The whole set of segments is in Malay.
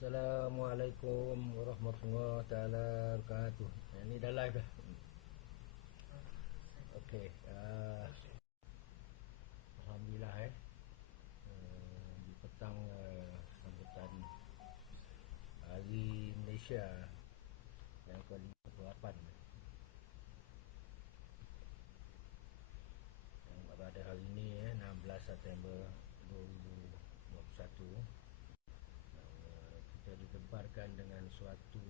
Assalamualaikum warahmatullahi taala wabarakatuh. Ini dah live dah. Okey. Alhamdulillah di petang sambutan Hari Malaysia yang ke-58 yang pada hari ini 16 September 2021. Kita digemparkan dengan suatu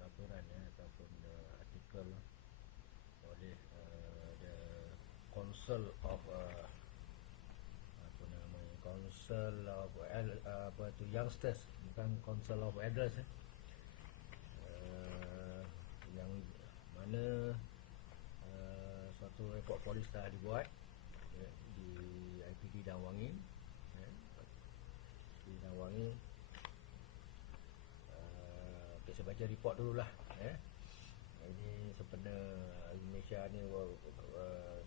laporan ataupun artikel oleh the Council of Council of Youngsters, bukan Council of Elders, yang mana suatu rekod polis telah dibuat di IPD Damwangi. Di Damwangi. Saya baca report dululah. Ini sempena Malaysia ni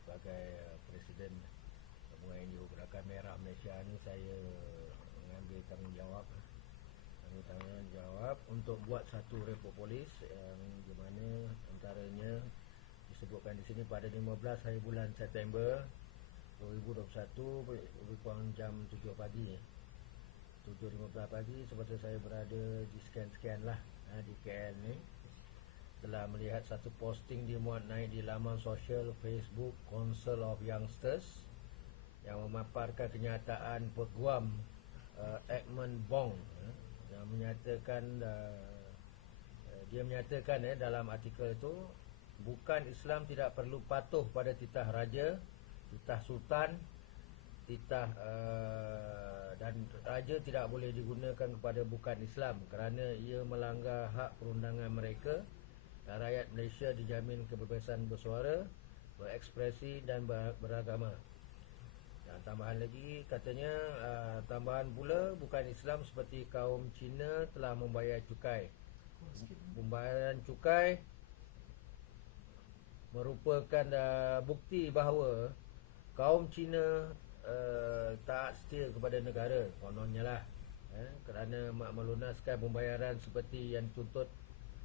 sebagai Presiden Gabungan NGO Gerakan Merah Malaysia ni, saya mengambil tanggungjawab untuk buat satu report polis yang di mana antaranya disebutkan di sini pada 15 hari bulan September 2021 lebih kurang jam 7 pagi 7.15 pagi, seperti saya berada di sekian-sekian lah di KL ni, telah melihat satu posting dimuat naik di laman sosial Facebook Council of Youngsters yang memaparkan kenyataan Peguam Edmund Bong yang menyatakan dia menyatakan dalam artikel itu, bukan Islam tidak perlu patuh pada titah raja, titah sultan, titah dan raja tidak boleh digunakan kepada bukan Islam kerana ia melanggar hak perundangan mereka, dan rakyat Malaysia dijamin kebebasan bersuara, berekspresi dan beragama. Dan tambahan lagi katanya, tambahan pula, bukan Islam seperti kaum Cina telah membayar cukai. Pembayaran cukai merupakan bukti bahawa kaum Cina taat setia kepada negara, kononnya lah, kerana melunaskan pembayaran seperti yang dituntut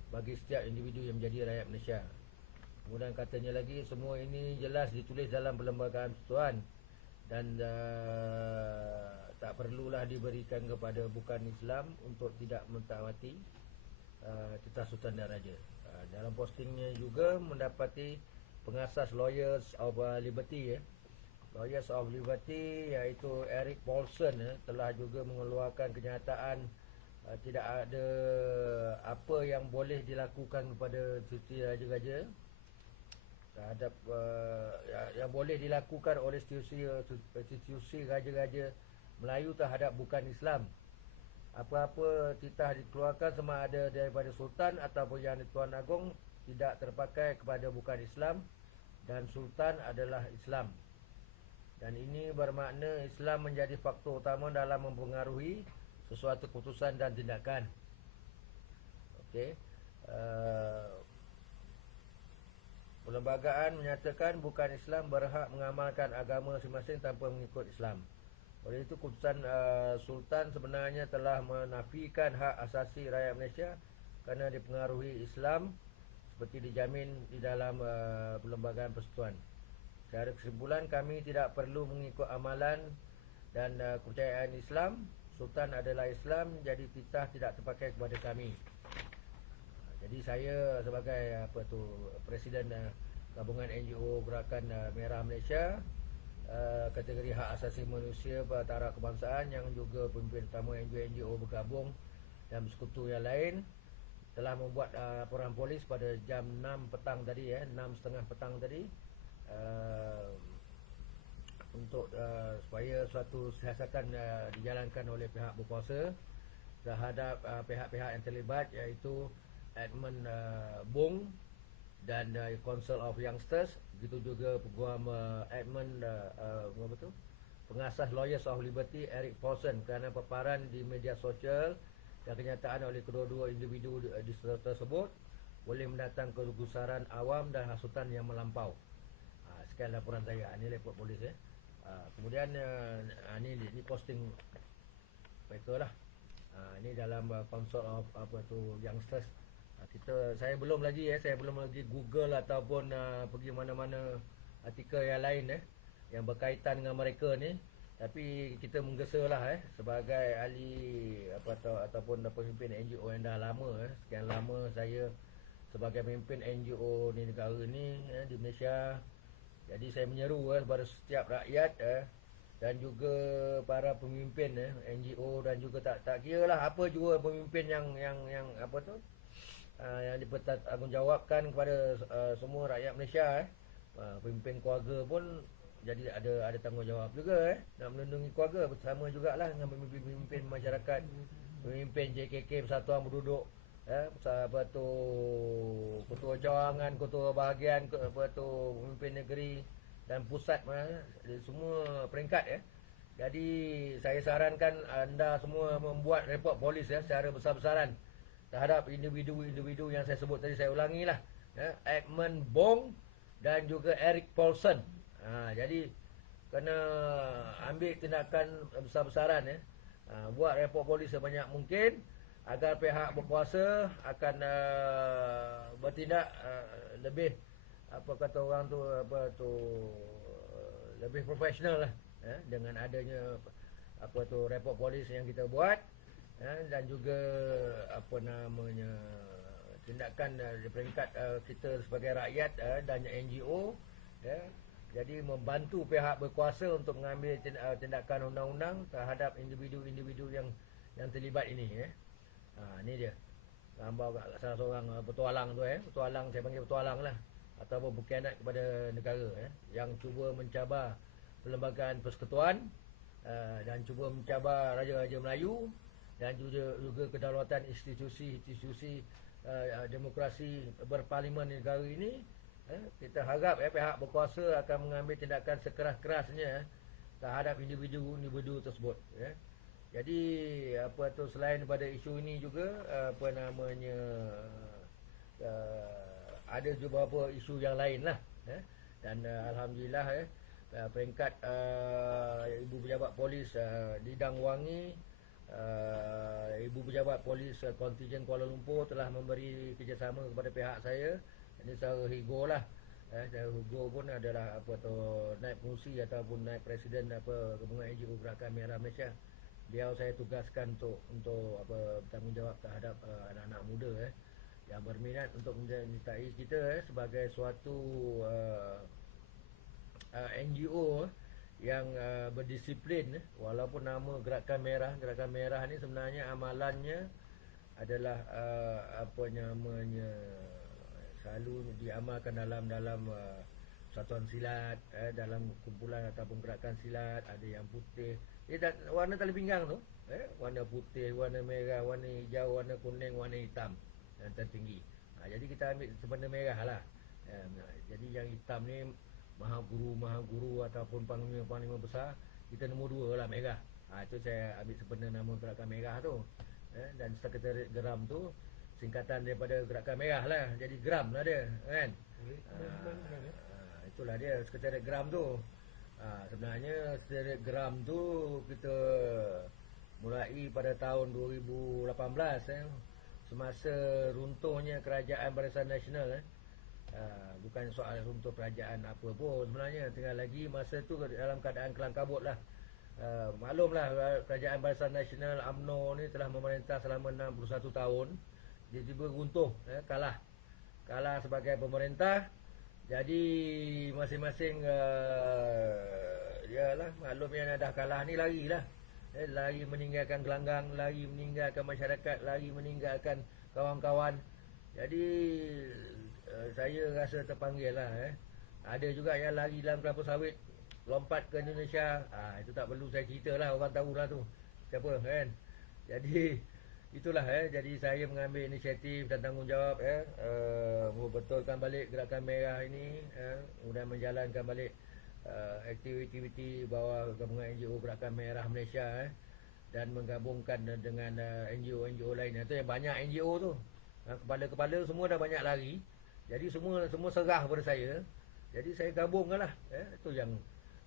bagi setiap individu yang menjadi rakyat Malaysia. Kemudian katanya lagi, semua ini jelas ditulis dalam Perlembagaan Persekutuan dan tak perlulah diberikan kepada bukan Islam untuk tidak mentaati titah sultan dan raja. Dalam postingnya juga mendapati pengasas Lawyers of Liberty Lawyers of Liberty iaitu Eric Paulson telah juga mengeluarkan kenyataan tidak ada apa yang boleh dilakukan kepada cuti raja-raja terhadap yang boleh dilakukan oleh institusi raja-raja Melayu terhadap bukan Islam. Apa-apa titah dikeluarkan sama ada daripada sultan ataupun yang Tuan Agong tidak terpakai kepada bukan Islam, dan sultan adalah Islam. Dan ini bermakna Islam menjadi faktor utama dalam mempengaruhi sesuatu keputusan dan tindakan. Okey. Perlembagaan menyatakan bukan Islam berhak mengamalkan agama masing-masing tanpa mengikut Islam. Oleh itu, keputusan Sultan sebenarnya telah menafikan hak asasi rakyat Malaysia kerana dipengaruhi Islam seperti dijamin di dalam Perlembagaan Persekutuan. Secara kesimpulan, kami tidak perlu mengikut amalan dan kepercayaan Islam. Sultan adalah Islam, jadi titah tidak terpakai kepada kami. Jadi saya sebagai Presiden Gabungan NGO Gerakan Merah Malaysia, kategori hak asasi manusia bertaraf kebangsaan yang juga pemimpin utama NGO bergabung dan bersekutu yang lain, telah membuat laporan polis pada jam 6 petang tadi 6.30 petang tadi, untuk supaya suatu siasatan dijalankan oleh pihak berkuasa terhadap pihak-pihak yang terlibat, iaitu Edmund Bong dan Council of Youngsters, begitu juga Peguam Edmund pengasas Lawyers of Liberty Eric Paulson, kerana paparan di media sosial dan kenyataan oleh kedua-dua individu tersebut boleh mendatang kegusaran awam dan hasutan yang melampau. Sekian laporan saya. Ini report polis Kemudian ini posting mereka lah. Ini dalam Council of apa tu Youngsters. Saya belum lagi Google ataupun pergi mana-mana artikel yang lain yang berkaitan dengan mereka ni. Tapi kita menggesalah sebagai ahli ataupun pemimpin NGO yang dah lama sekian lama saya sebagai pemimpin NGO di negara ni di Malaysia. Jadi saya menyeru kepada setiap rakyat dan juga para pemimpin NGO dan juga tak kiralah apa juga pemimpin yang apa tu yang dipertanggungjawabkan kepada semua rakyat Malaysia pemimpin keluarga pun jadi ada tanggungjawab juga nak melindungi keluarga bersama jugalah dengan pemimpin masyarakat, pemimpin JKK Persatuan Penduduk apa tu ketua cawangan, ketua bahagian, apa tu pemimpin negeri dan pusat semua peringkat Jadi saya sarankan anda semua membuat report polis secara besar-besaran terhadap individu-individu yang saya sebut tadi. Saya ulangilah Edmund Bong dan juga Eric Paulson. Jadi kena ambil tindakan besar-besaran buat report polis sebanyak mungkin agar pihak berkuasa akan bertindak lebih apa kata orang tu lebih profesional lah dengan adanya apa tu report polis yang kita buat dan juga apa namanya tindakan di peringkat kita sebagai rakyat dan NGO jadi membantu pihak berkuasa untuk mengambil tindakan undang-undang terhadap individu-individu yang terlibat ini ini dia gambar salah seorang petualang tu petualang, saya panggil petualang lah ataupun berkhianat kepada negara yang cuba mencabar perlembagaan persekutuan dan cuba mencabar Raja-Raja Melayu dan juga kedaulatan institusi demokrasi berparlimen negara ini. Kita harap pihak berkuasa akan mengambil tindakan sekeras-kerasnya terhadap individu-individu tersebut Jadi apa tu selain daripada isu ini juga apa namanya ada juga beberapa isu yang lain lah dan alhamdulillah peringkat ibu pejabat polis Lidang Wangi, ibu pejabat polis kontijen Kuala Lumpur telah memberi kerjasama kepada pihak saya. Ini secara higo lah secara higo pun adalah apa tu naib pengurusi ataupun naib presiden apa gabungan NGO Gerakan Merah Malaysia. Beliau saya tugaskan untuk apa bertanggungjawab terhadap anak-anak muda yang berminat untuk menyertai kita sebagai suatu NGO yang berdisiplin walaupun nama Gerakan Merah ni sebenarnya amalannya adalah apa namanya selalu diamalkan dalam satuan silat dalam kumpulan ataupun gerakan silat. Ada yang putih warna tali pinggang tu warna putih, warna merah, warna hijau, warna kuning, warna hitam yang tertinggi. Jadi kita ambil sebenarnya merah lah jadi yang hitam ni maha guru ataupun panglima besar, kita nombor 2 lah merah. Itu saya ambil sebenarnya nama Gerakan Merah tu dan Sekretariat Geram tu singkatan daripada Gerakan Merah lah, jadi Geram lah dia kan. Itulah dia Sekretariat Geram tu. Sebenarnya Sekretariat Geram tu kita mulai pada tahun 2018 semasa runtuhnya Kerajaan Barisan Nasional bukan soal runtuh kerajaan apa pun sebenarnya, tinggal lagi masa tu dalam keadaan kelam kabut lah. Maklumlah Kerajaan Barisan Nasional UMNO ni telah memerintah selama 61 tahun. Dia tiba runtuh kalah sebagai pemerintah. Jadi masing-masing yalah maklumnya dah kalah ni larilah lari meninggalkan gelanggang, lari meninggalkan masyarakat, lari meninggalkan kawan-kawan. Jadi saya rasa terpanggil lah ada juga yang lari dalam kelapa sawit lompat ke Indonesia. Itu tak perlu saya cerita lah, orang tahu lah tu siapa kan. Jadi itulah jadi saya mengambil inisiatif dan tanggungjawab membetulkan balik Gerakan Merah ini kemudian menjalankan balik aktiviti bawah gabungan NGO Gerakan Merah Malaysia dan menggabungkan dengan NGO-NGO lain. Itu yang banyak NGO tu kepala-kepala semua dah banyak lari. Jadi semua serah pada saya. Jadi saya gabungkan lah itu yang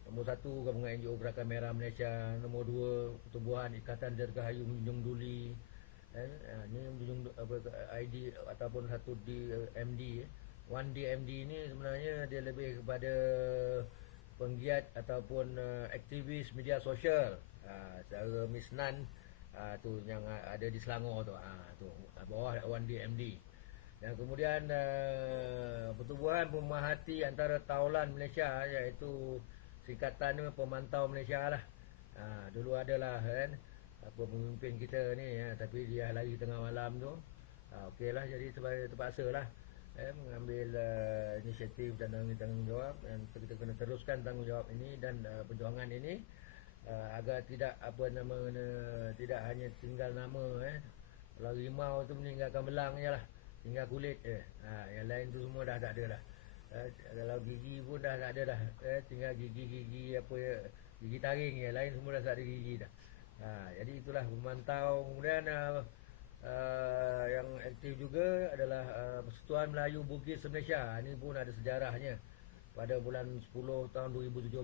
Nombor 1 Gabungan NGO Gerakan Merah Malaysia. Nombor 2 Pertubuhan Ikatan Dirgahayu Menjunjung Duli. Ini menjunjung ID ataupun satu D MD. 1D MD ni sebenarnya dia lebih kepada penggiat ataupun aktivis media sosial. Secara Misnan tu yang ada di Selangor tu. Tu bawah 1D MD. Dan kemudian Pertubuhan Pemerhati Antara Taulan Malaysia, iaitu singkatan Pemantau Malaysia lah. Dulu adalah kan apa pemimpin kita ni, tapi dia lari tengah malam tu. Okeylah, jadi terpaksa lah mengambil inisiatif dan tanggungjawab, dan kita kena teruskan tanggungjawab ini dan perjuangan ini agar tidak tidak hanya tinggal nama. Kalau rimau tu meninggalkan belang je lah, tinggal kulit yang lain tu semua dah tak ada dah. Kalau gigi pun dah tak ada dah, tinggal gigi gigi taring, yang lain semua dah tak ada gigi dah. Jadi itulah pemantau. Kemudian yang aktif juga adalah Persatuan Melayu Bugis Malaysia. Ini pun ada sejarahnya. Pada bulan 10 tahun 2017,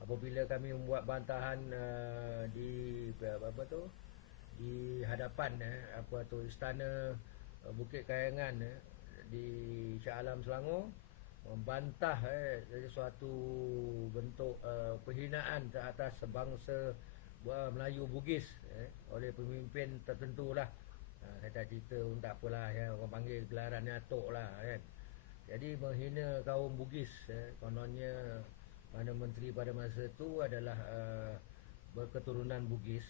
apabila kami membuat bantahan di di hadapan Istana Bukit Kayangan di Shah Alam Selangor, membantah suatu bentuk penghinaan ke atas bangsa Melayu Bugis oleh pemimpin tertentu lah. Saya tak cerita pun tak apalah, orang panggil gelaran ni atok lah kan. Jadi menghina kaum Bugis. Kononnya mana menteri pada masa tu adalah berketurunan Bugis.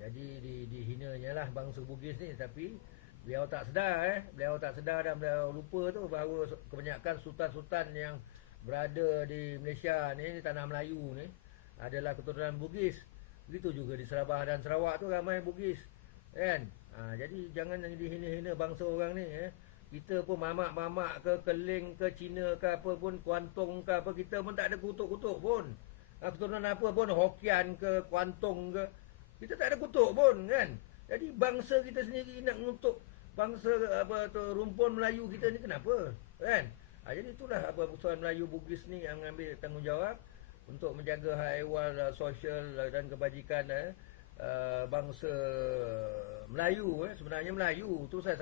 Jadi dihinanya lah bangsa Bugis ni. Tapi beliau tak sedar dan beliau lupa tu bahawa kebanyakan sultan-sultan yang berada di Malaysia ni, di tanah Melayu ni, adalah keturunan Bugis. Begitu juga di Sabah dan Sarawak tu ramai Bugis kan. Jadi jangan dihina-hina bangsa orang ni. Kita pun mamak-mamak ke Keling ke Cina ke apa pun, Kuantung ke apa, kita pun tak ada kutuk-kutuk pun. Keturunan apa pun, Hokian ke Kuantung ke, kita tak ada kutuk pun kan. Jadi bangsa kita sendiri nak mengutuk bangsa rumpun Melayu kita ni, kenapa kan? Jadi itulah Persatuan Melayu Bugis ni yang ambil tanggungjawab untuk menjaga hak ehwal sosial dan kebajikan bangsa Melayu. Sebenarnya Melayu tu saya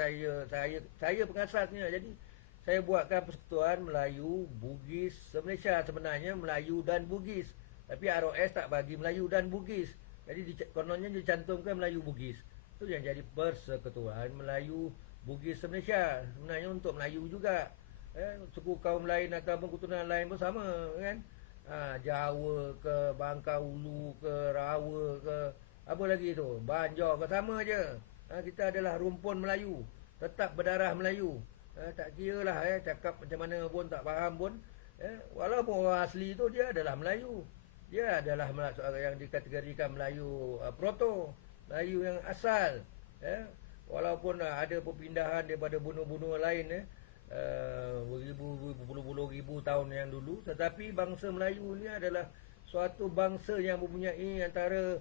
pengasasnya. Jadi saya buatkan Persekutuan Melayu Bugis Malaysia. Sebenarnya Melayu dan Bugis, tapi ROS tak bagi Melayu dan Bugis. Jadi kononnya dicantumkan Melayu Bugis. Itu yang jadi Persekutuan Melayu Bugis Malaysia. Sebenarnya untuk Melayu juga. Suku kaum lain ataupun keturunan lain pun sama kan. Jawa ke, Bangka Ulu ke, Rawa ke, apa lagi tu, Banjar ke, sama je. Kita adalah rumpun Melayu, tetap berdarah Melayu. Tak kira lah cakap macam mana pun, tak faham pun. Walaupun orang asli tu dia adalah Melayu. Dia adalah yang dikategorikan Melayu proto, Melayu yang asal. Walaupun ada perpindahan daripada benua-benua lain berpuluh-puluh ribu tahun yang dulu, tetapi bangsa Melayu ni adalah suatu bangsa yang mempunyai antara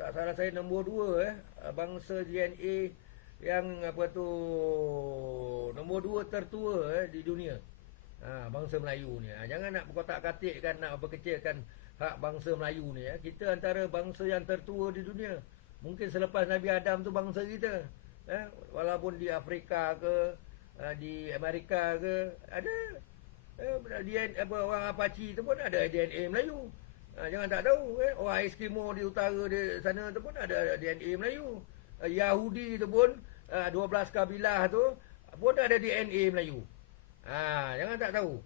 tak salah saya nombor 2 bangsa DNA yang nombor 2 tertua di dunia. Bangsa Melayu ni. Jangan nak berkotak-katikkan, nak berkecilkan hak bangsa Melayu ni. Kita antara bangsa yang tertua di dunia. Mungkin selepas Nabi Adam tu bangsa kita. Walaupun di Afrika ke, di Amerika ke, ada orang Apache tu pun ada DNA Melayu. Jangan tak tahu. Orang Eskimo di utara di sana tu pun ada DNA Melayu. Yahudi tu pun 12 kabilah tu pun ada DNA Melayu. Jangan tak tahu.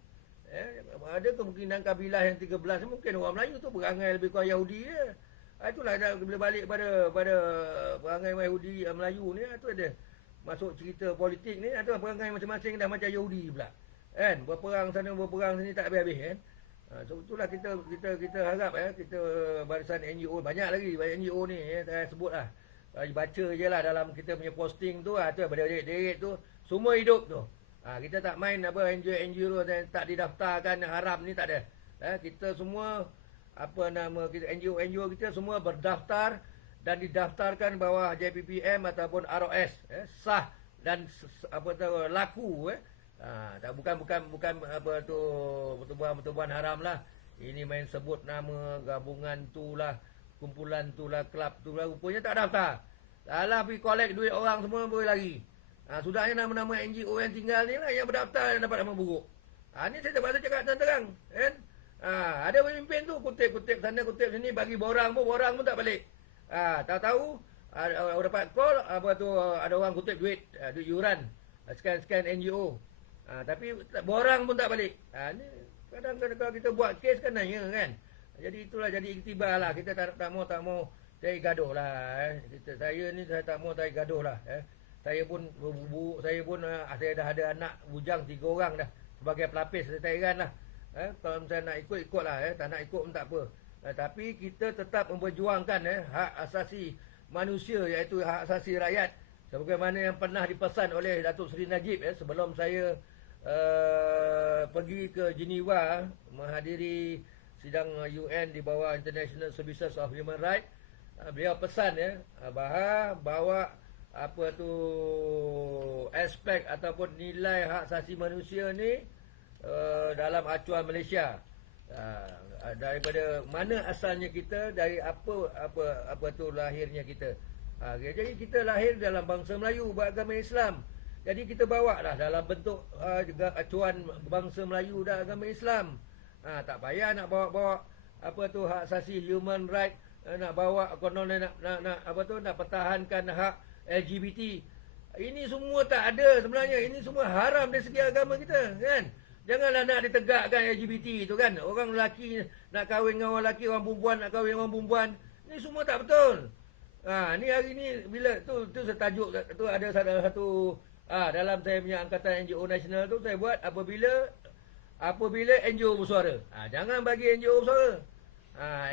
Ada kemungkinan kabilah yang 13 mungkin orang Melayu tu berangai lebih kurang Yahudi je. Itulah bila balik pada perangai Yahudi Melayu ni, tu ada masuk cerita politik ni, atau perangai masing-masing dah macam Yahudi pula. Kan? Berperang sana, berperang sini tak habis-habis kan. So itulah kita harap kita barisan NGO, banyak NGO ni saya sebutlah. Baca je lah dalam kita punya posting tu, tu berderet-deret tu, semua hidup tu. Kita tak main NGO tak didaftarkan, haram ni tak ada. Kita semua kita NGO kita semua berdaftar dan didaftarkan bawah JPPM ataupun ROS, sah dan laku. Bukan pertubuhan haram lah. Ini main sebut nama gabungan tu lah, kumpulan tu lah, kelab tu lah, rupanya tak daftar. Salah pergi collect duit orang semua boleh lagi. Sudahnya nama-nama NGO yang tinggal ni lah yang berdaftar yang dapat nama buruk. Ni saya terpaksa cakap terang-terang, kan? Ada pemimpin tu kutip-kutip sana kutip sini, bagi borang pun tak balik. Tahu-tahu dapat call apa tu, ada orang kutip duit yuran, scan NGO. Tapi borang pun tak balik. Ni kadang-kadang kalau kita buat kes kan nanya kan. Jadi itulah jadi iktibar lah. Kita tak mau cari gaduh lah. Saya tak mau cari gaduh lah. Saya pun saya dah ada anak bujang 3 orang dah sebagai pelapis Thailand lah. Kalau misalnya nak ikut lah. Tak nak ikut pun tak apa. Tapi kita tetap memperjuangkan hak asasi manusia, iaitu hak asasi rakyat, sebagaimana yang pernah dipesan oleh Datuk Seri Najib sebelum saya pergi ke Geneva menghadiri sidang UN di bawah International Services of Human Rights. Beliau pesan bahawa apa tu aspek ataupun nilai hak asasi manusia ni dalam acuan Malaysia. Daripada mana asalnya kita, dari apa tu lahirnya kita. Jadi kita lahir dalam bangsa Melayu beragama Islam. Jadi kita bawa lah dalam bentuk juga acuan bangsa Melayu dan agama Islam. Tak payah nak bawa apa tu hak asasi human right, nak bawa konon nak pertahankan hak LGBT. Ini semua tak ada sebenarnya. Ini semua haram dari segi agama kita, kan? Janganlah nak ditegakkan LGBT tu, kan. Orang lelaki nak kahwin dengan orang lelaki, orang perempuan nak kahwin dengan orang perempuan. Ini semua tak betul. Ni hari ni bila tu setajuk tu ada salah satu dalam saya punya angkatan NGO nasional tu saya buat apabila NGO bersuara. Jangan bagi NGO bersuara.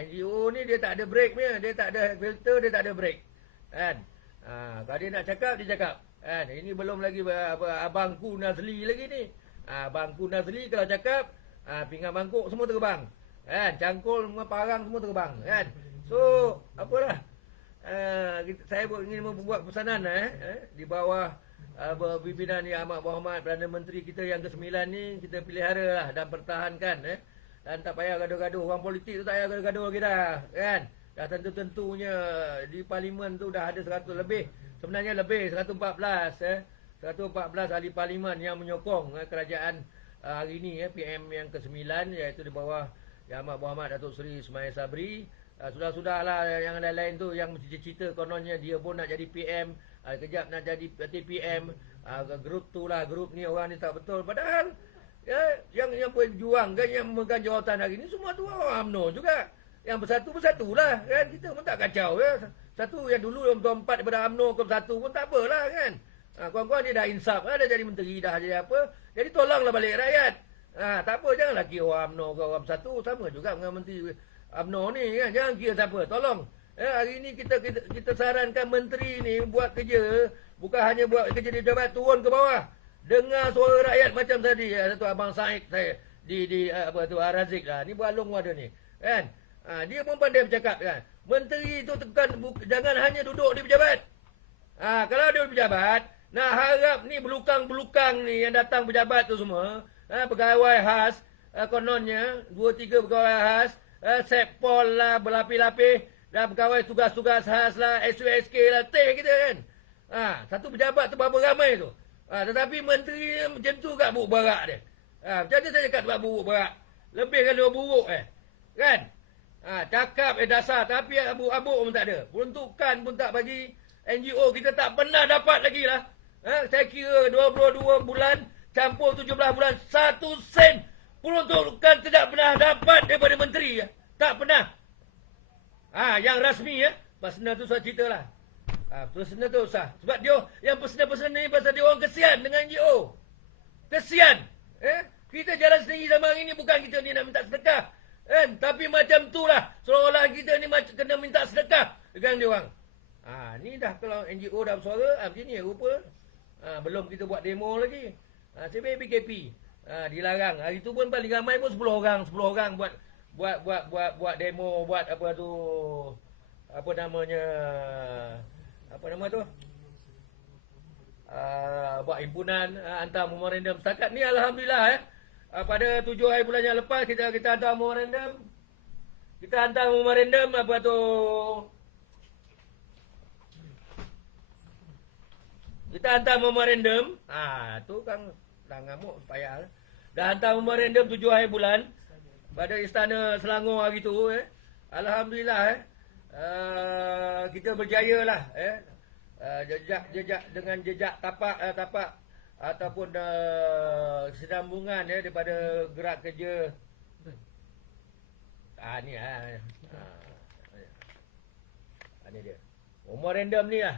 NGO ni dia tak ada break punya, dia tak ada filter, dia tak ada break. Kan? Kalau dia nak cakap, dia cakap. Kan? Ini belum lagi abangku Nazli lagi ni. Bangku Nazli kalau cakap, pinggan bangkuk semua terbang. Kan? Cangkul semua parang semua terbang. Kan? So, apalah. Saya ingin membuat pesanan di bawah pimpinan Yang Amat Berhormat Perdana Menteri kita yang ke-9 ni, kita pelihara lah dan pertahankan. Dan tak payah gaduh-gaduh. Orang politik tu tak payah gaduh-gaduh lagi dah. Kan? Dah tentu-tentunya di parlimen tu dah ada 100 lebih. Sebenarnya lebih, 114. 114 ahli parlimen yang menyokong kerajaan hari ini, PM yang ke-9, iaitu di bawah Yang Amat Berhormat Datuk Seri Ismail Sabri. Sudah-sudahlah yang lain-lain tu yang cita-cita kononnya dia pun nak jadi PM, kejap nak jadi TPM. Grup tu lah, grup ni orang ni tak betul. Padahal yang berjuang kan, yang memegang jawatan hari ni semua tu orang UMNO juga. Yang bersatulah kan. Kita pun tak kacau ya. Satu yang dulu yang berempat daripada UMNO ke bersatu pun tak apalah kan. Kawan-kawan dia dah insaf, dah jadi menteri, dah jadi apa. Jadi tolonglah balik rakyat. Tak apa, janganlah kira orang UMNO ke orang bersatu. Sama juga dengan menteri UMNO ni kan. Jangan kira siapa, tolong. Hari ni kita sarankan menteri ni buat kerja. Bukan hanya buat kerja di pejabat, turun ke bawah. Dengar suara rakyat macam tadi. Satu Abang Said saya di apa tu Arazik lah. Ni Balong ada ni. Kan? Dia pun pandai bercakap kan. Menteri tu tekan jangan hanya duduk di pejabat. Kalau dia di pejabat, nak harap ni belukang-belukang ni yang datang pejabat tu semua, pegawai khas, kononnya 2-3 pegawai khas, Sepol lah, berlapis-lapis, dan pegawai tugas-tugas khas lah, SUSK lah, kita kan. Satu pejabat tu berapa ramai tu. Tetapi menteri macam tu kat buruk barak dia. Macam mana saya cakap buat buruk barak? Lebih kan 2 buruk kan? Cakap dasar, tapi abuk-abuk pun tak ada. Peruntukan pun tak bagi. NGO kita tak pernah dapat lagi lah. Saya kira 22 bulan campur 17 bulan 1 sen peruntukan tidak pernah dapat daripada menteri. Tak pernah. Yang rasmi personal tu saya cerita lah. Personal tu usah. Sebab dia yang personal ni pasal dia orang kesian dengan NGO. Kesian. Kita jalan sendiri sama hari ni, bukan kita ni nak minta sedekah. Tapi macam tu lah. Seolah-olah kita ni kena minta sedekah dengan dia orang. Ni dah kalau NGO dah bersuara, macam ni rupa. Belum kita buat demo lagi. Saya PKP. Dilarang. Hari tu pun paling ramai pun 10 orang buat demo, buat apa tu, apa namanya, apa nama tu, buat himpunan antar memorandum. Setakat ni alhamdulillah pada 7 hari bulan yang lepas kita hantar memorandum. Kita hantar memorandum apa tu? Kita hantar memorandum. Tu kan dah ngamuk payah. Dah hantar memorandum 7 hari bulan pada Istana Selangor hari tu. Alhamdulillah kita berjaya lah. Jejak dengan jejak tapak ataupun kesinambungan daripada gerak kerja. Ni dia. Memorandum ni lah.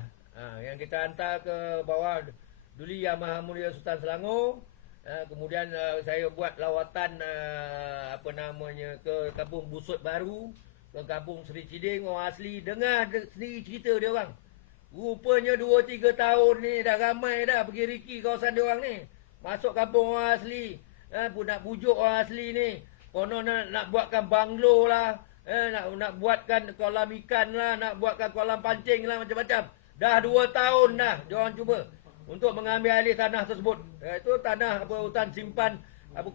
Yang kita hantar ke bawah Duli Yang Maha Mulia Sultan Selangor. Kemudian saya buat lawatan ke Kampung Busut Baru, ke Kampung Seri Ciding, orang asli. Dengar sendiri cerita dia orang. Rupanya 2-3 tahun ni dah ramai dah pergi riki kawasan dia orang ni. Masuk kampung orang asli. Nak bujuk orang asli ni. Konon nak buatkan banglo lah. Nak buatkan kolam ikan lah. Nak buatkan kolam pancing lah, macam-macam. Dah 2 tahun dah dia orang cuba untuk mengambil alih tanah tersebut. Itu tanah hutan simpan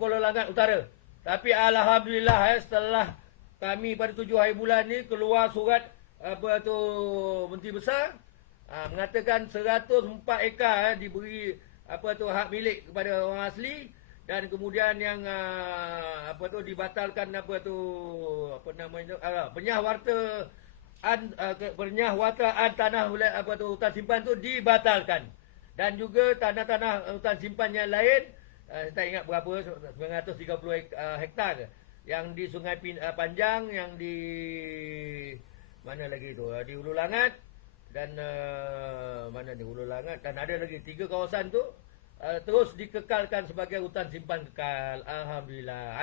Kuala Langat Utara. Tapi alhamdulillah setelah kami pada 7 hari bulan ni keluar surat Menteri Besar mengatakan 104 ekar diberi hak milik kepada orang asli, dan kemudian yang dibatalkan penyahwataan tanah hutan simpan tu dibatalkan. Dan juga tanah-tanah hutan simpan yang lain, saya tak ingat berapa, 930 hektar ke, yang di Sungai Panjang, yang di mana lagi tu, di Hulu Langat, dan Hulu Langat, dan ada lagi 3 kawasan tu terus dikekalkan sebagai hutan simpan kekal. Alhamdulillah.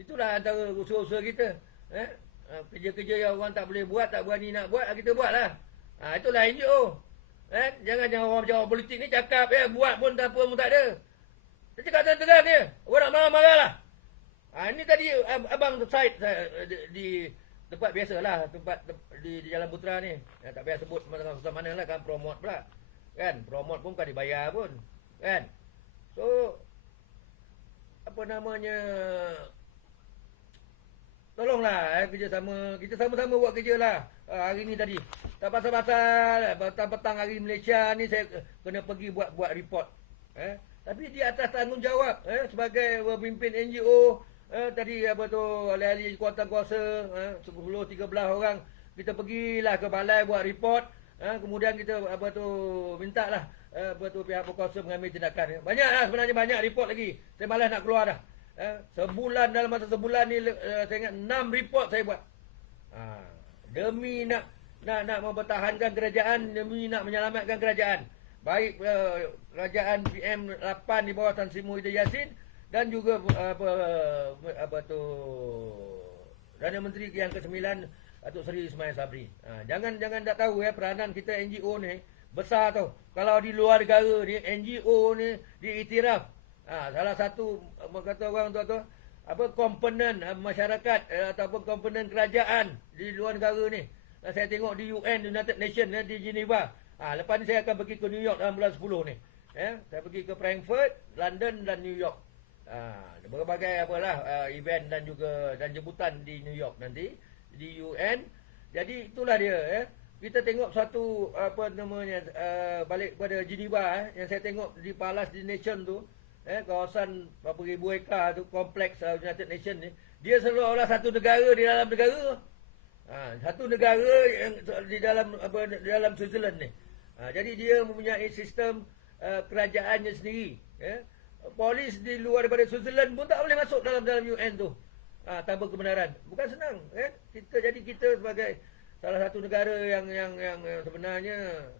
Itulah antara usaha-usaha kita. Kerja-kerja yang orang tak boleh buat, tak berani nak buat, kita buatlah. Itulah NGO. Jangan orang jawab politik ni cakap buat pun tak apa pun tak ada. Dia cakap terang-terang dia. Orang marah-marah lah. Ini tadi abang Syed di tempat biasalah, tempat di Jalan Putra ni. Tak payah sebut mana lah, kan promote pula. Kan promote pun bukan dibayar pun. Kan. So tolonglah kerjasama. Kita sama-sama buat kerja lah. Hari ni tadi tak pasal-pasal petang-petang hari Malaysia ni saya kena pergi buat report. Tapi di atas tanggungjawab sebagai pemimpin NGO, tadi ahli-ahli kuasa-kuasa 10-13 orang, kita pergilah ke balai buat report. Kemudian kita mintalah pihak berkuasa mengambil tindakan. Banyaklah sebenarnya, banyak report lagi. Saya malas nak keluar dah. Dalam masa sebulan ni saya ingat 6 report saya buat. Demi nak mempertahankan kerajaan, demi nak menyelamatkan kerajaan. Baik kerajaan PM8 di bawah Tan Sri Muhyiddin Yassin, dan juga Perdana Menteri yang ke-9 Datuk Seri Ismail Sabri. Jangan tak tahu peranan kita NGO ni besar tau. Kalau di luar negara ni NGO ni diiktiraf. Salah satu kata orang tu komponen masyarakat ataupun komponen kerajaan di luar negara ni. Saya tengok di UN, United Nations di Geneva. Lepas ni saya akan pergi ke New York dalam bulan 10 ni. Saya pergi ke Frankfurt, London dan New York. Berbagai event dan jemputan di New York nanti di UN. Jadi itulah dia. Kita tengok satu balik pada Geneva yang saya tengok di Palace di Nation tu. Kawasan berapa ribu ekar tu, kompleks United Nations ni, dia seolah-olah satu negara di dalam negara. Satu negara yang di dalam Switzerland ni. Jadi dia mempunyai sistem kerajaannya sendiri. Polis di luar daripada Switzerland pun tak boleh masuk dalam UN tu tanpa kebenaran. Bukan senang. Kita sebagai salah satu negara yang sebenarnya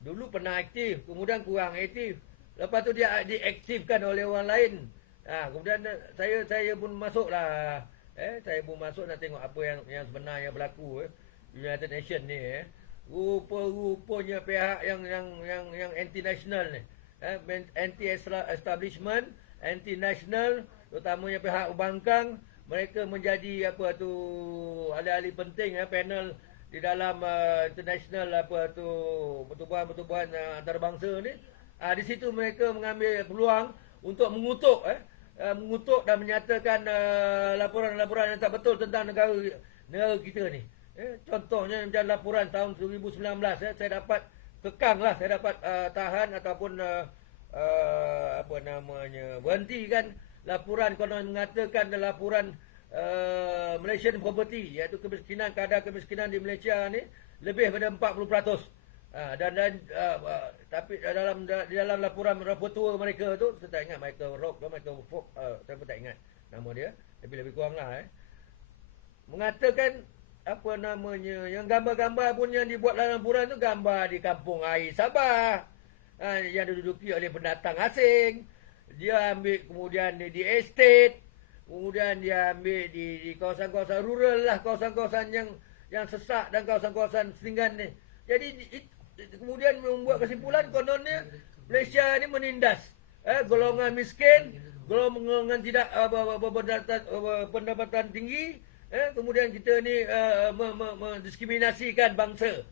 dulu pernah aktif, kemudian kurang aktif. Lepas tu dia diaktifkan oleh orang lain. Kemudian saya pun masuklah. Saya pun masuk nak tengok apa yang sebenarnya berlaku United Nations ni. Rupa-rupanya pihak yang anti-national ni, anti-establishment, anti-national, terutamanya pihak pembangkang, mereka menjadi ahli-ahli penting panel di dalam international pertubuhan antarabangsa ni. Di situ mereka mengambil peluang untuk mengutuk mengutuk dan menyatakan laporan-laporan yang tak betul tentang negara kita ni. Contohnya macam laporan tahun 2019, saya dapat saya dapat tahan ataupun berhentikan laporan konon mengatakan laporan Malaysian Property, iaitu kadar kemiskinan di Malaysia ni lebih pada 40%. Tapi di dalam laporan tua mereka tu, saya tak ingat Michael Rock atau Michael Fogg, saya pun tak ingat nama dia, tapi lebih kurang lah mengatakan yang gambar-gambar pun yang dibuat dalam laporan tu gambar di kampung air Sabah, yang diduduki oleh pendatang asing. Dia ambil kemudian di estate, kemudian dia ambil di kawasan-kawasan rural lah, kawasan-kawasan yang sesak dan kawasan-kawasan setinggan ni. Jadi kemudian membuat kesimpulan kononnya Malaysia ni menindas golongan miskin, golongan tidak pendapatan tinggi, kemudian kita ni mendiskriminasikan bangsa.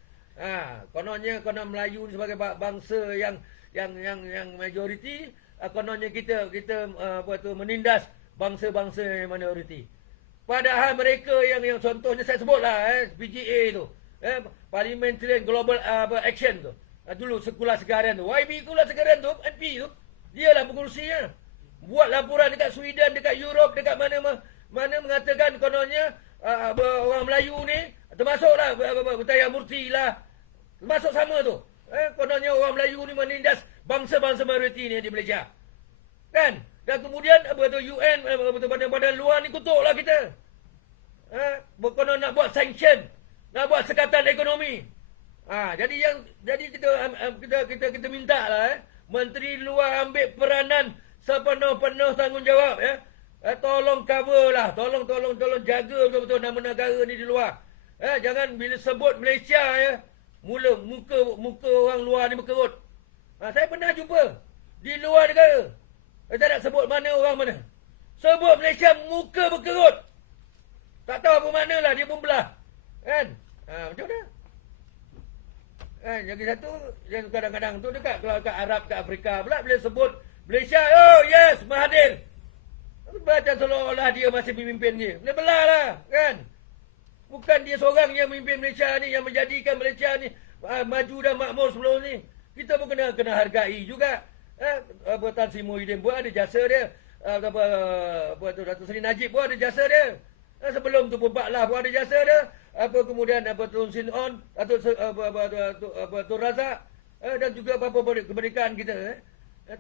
Kononnya Melayu ni sebagai bangsa yang majoriti, kononnya kita menindas bangsa-bangsa yang minoriti. Padahal mereka yang contohnya saya sebutlah PGA tu, Parliamentary Global Action tu, dulu Sekolah Segaran tu, YB Sekolah Segaran tu, MP tu, dialah pengurusinya. Buat laporan dekat Sweden, dekat Europe, dekat mana mengatakan kononnya orang Melayu ni, termasuklah Bertaya Murti lah, termasuk sama tu. Kononnya orang Melayu ni menindas bangsa-bangsa minoriti ni di Malaysia. Kan? Dan kemudian UN, badan-badan luar ni kutuklah kita. Konon nak buat sanction, nak buat sekatan ekonomi. Jadi kita minta lah Menteri Luar ambil peranan sepenuh-penuh tanggungjawab tolong cover lah, tolong jaga betul-betul nama negara ni di luar. Jangan bila sebut Malaysia muka orang luar ni berkerut. Saya pernah jumpa di luar negara. Saya tak nak sebut mana orang mana. Sebut Malaysia muka berkerut. Tak tahu apa maknalah, dia pun belah. Kan? Macam mana? Lagi satu, yang kadang-kadang tu dekat, kalau kat Arab, kat Afrika pula, bila sebut Malaysia, oh yes, Mahathir. Macam seolah-olah dia masih pemimpin dia. Dia belah lah, kan? Bukan dia seorang yang memimpin Malaysia ni, yang menjadikan Malaysia ni maju dan makmur sebelum ni. Kita pun kena hargai juga. Tan Sri Muhyiddin pun ada jasa dia. Datuk Seri Najib pun ada jasa dia. Sebelum tu pun Pak Lah pun ada jasa dia. Kemudian Tun Sin On, Tun Razak, dan juga kemerdekaan kita,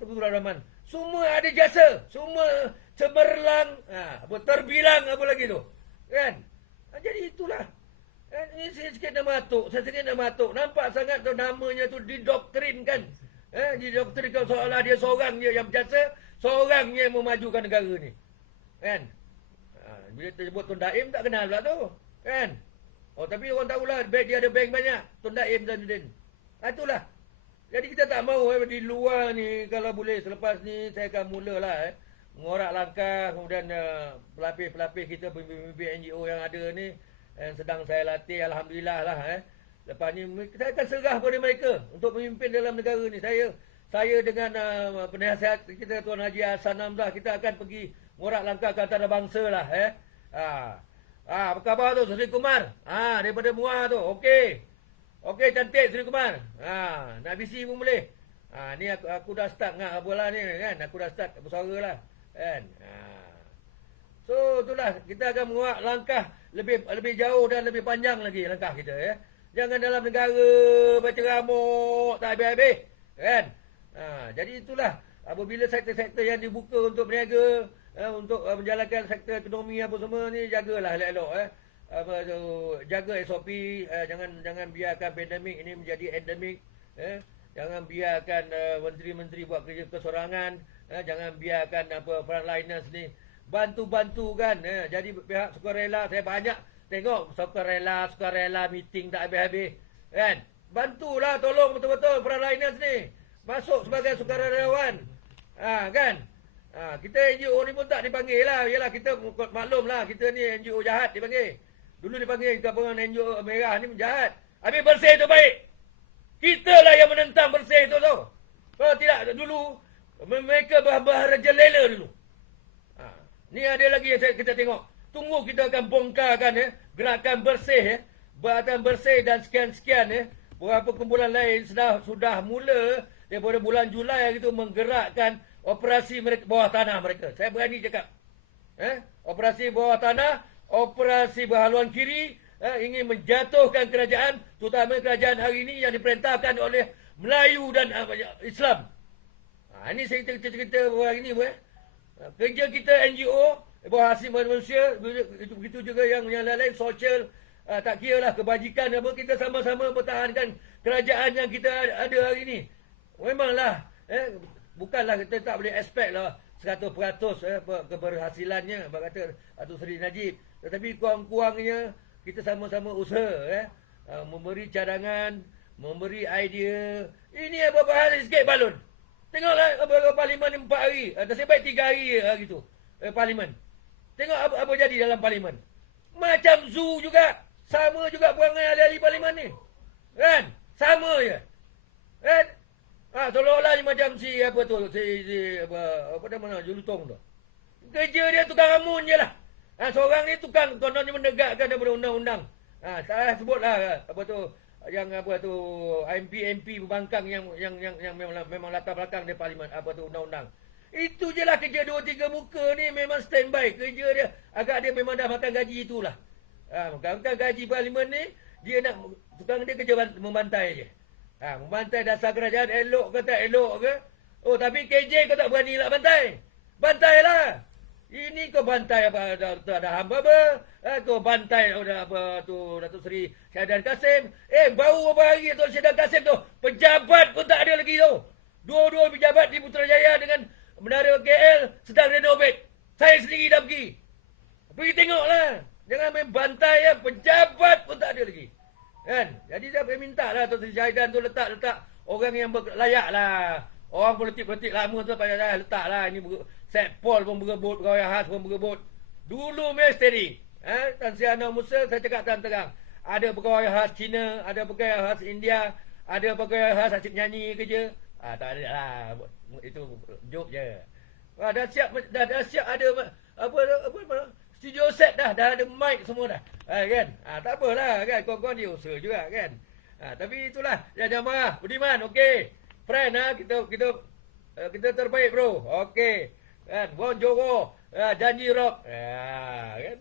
Tun Rahman. Semua ada jasa, semua cemerlang, terbilang apa lagi tu, kan? Jadi itulah. Ini sikit dah matuk, nampak sangat tu namanya tu didoktrinkan. Didoktrinkan seolah dia seorang je yang berjasa, seorang je yang memajukan negara ni, kan? Bila tersebut Tun Daim tak kenal pula tu, kan? Tapi orang tahulah dia ada bank banyak, Tun Daim dan Din. Itulah. Jadi kita tak mahu di luar ni, kalau boleh selepas ni saya akan mulalah mengorak langkah, kemudian pelapis-pelapis kita, pemimpin NGO yang ada ni yang sedang saya latih, alhamdulillah lah. Lepas ni saya akan serah pada mereka untuk memimpin dalam negara ni. Saya dengan penasihat kita Tuan Haji Hassan Hamzah, kita akan pergi mengorak langkah ke antarabangsa lah. Apa khabar tu Sri Kumar? Daripada Muar tu. Okey cantik Sri Kumar. Nak visi pun boleh. Ni aku dah start ngak bola ni kan. Aku dah start bersuara lah. Kan? So itulah, kita akan mengorak langkah lebih jauh dan lebih panjang lagi langkah kita, Jangan dalam negara berceramuk tak habis-habis, kan? Jadi itulah, apabila sektor-sektor yang dibuka untuk berniaga, untuk menjalankan sektor ekonomi apa semua ni, jagalah elok-elok, jaga SOP, jangan biarkan pandemik ini menjadi endemik, jangan biarkan menteri-menteri buat kerja kesorangan, jangan biarkan frontliners ni bantu-bantu kan. Jadi pihak sukarela, saya banyak tengok sukarela meeting tak habis-habis, kan? Bantulah, tolong betul-betul frontliners ni masuk sebagai sukarelawan, kan? Kita NGO ni pun tak dipanggil lah. Yalah, kita maklum lah, kita ni NGO jahat dipanggil. Dulu dipanggil gabungan NGO merah ni jahat. Habis bersih tu baik. Kita lah yang menentang bersih tu. Kalau tidak, dulu mereka berharaja lela dulu. Ni ada lagi yang kita tengok. Tunggu kita akan bongkarkan gerakan bersih Gerakan bersih dan sekian-sekian beberapa kumpulan lain sudah mula daripada bulan Julai itu menggerakkan operasi mereka bawah tanah mereka. Saya berani cakap. Operasi bawah tanah, operasi berhaluan kiri ingin menjatuhkan kerajaan, terutama kerajaan hari ini yang diperintahkan oleh Melayu dan Islam. Ini saya cerita hari ini. Kerja kita NGO, bawah hasil manusia, begitu juga yang lain-lain, sosial, tak kira lah kebajikan apa, kita sama-sama pertahankan kerajaan yang kita ada hari ini. Memanglah, bukanlah kita tak boleh expect lah 100% keberhasilannya, kata Datuk Seri Najib. Tetapi kurang-kurangnya, kita sama-sama usaha, memberi cadangan, memberi idea. Ini apa bahasa sikit balon. Tengoklah parlimen 4 hari. Nasib baik 3 hari hari tu. Parlimen. Tengok apa jadi dalam parlimen. Macam zoo juga. Sama juga perangai ahli-ahli parlimen ni. Kan? Sama je. Kan? Seolah-olah ni macam si apa nama Julutong tu. Kerja dia tukang ramun je lah. Seorang ni tukang kononnya menegakkan daripada undang-undang. Saya sebutlah yang MP berbangkang yang memang latar belakang dia parlimen undang-undang. Itu je lah kerja 2-3 muka ni, memang standby kerja dia. Agak dia memang dah makan gaji itulah. Makan gaji parlimen ni, dia nak tukang dia kerja membantai je. Membantai dasar kerajaan, elok ke tak elok ke. Oh, tapi KJ kau tak berani nak bantai. Bantailah. Ini kau bantai apa ada hamba apa? Kau bantai Datuk Seri Syahidan Kasim. Baru beberapa hari Datuk Syahidan Kasim tu, pejabat pun tak ada lagi tu. Dua-dua pejabat di Putrajaya dengan Menara KL sedang renovate. Saya sendiri dah pergi. Pergi tengoklah. Jangan main bantai pejabat pun tak ada lagi. Kan? Jadi saya minta lah Datuk Seri Syahidan tu letak orang yang layak lah. Orang politik-politik lama tu payah letak lah. Ini Setpol pun berebut, Pegawai khas pun berebut. Dulu mesti Tan Sri Anwar Musa, saya cakap terang-terang. Ada pegawai khas Cina, ada pegawai khas India, ada pegawai khas asyik nyanyi kerja. Tak ada lah. Itu joke je. Dah siap ada studio set dah ada mic semua dah. Kan? Tak apalah kan. Kawan-kawan dia usaha juga kan. Tapi itulah, jangan marah. Budiman, okey. Friend kita terbaik bro. Okey. Kan, Bon Jogo, janji rock. Kan?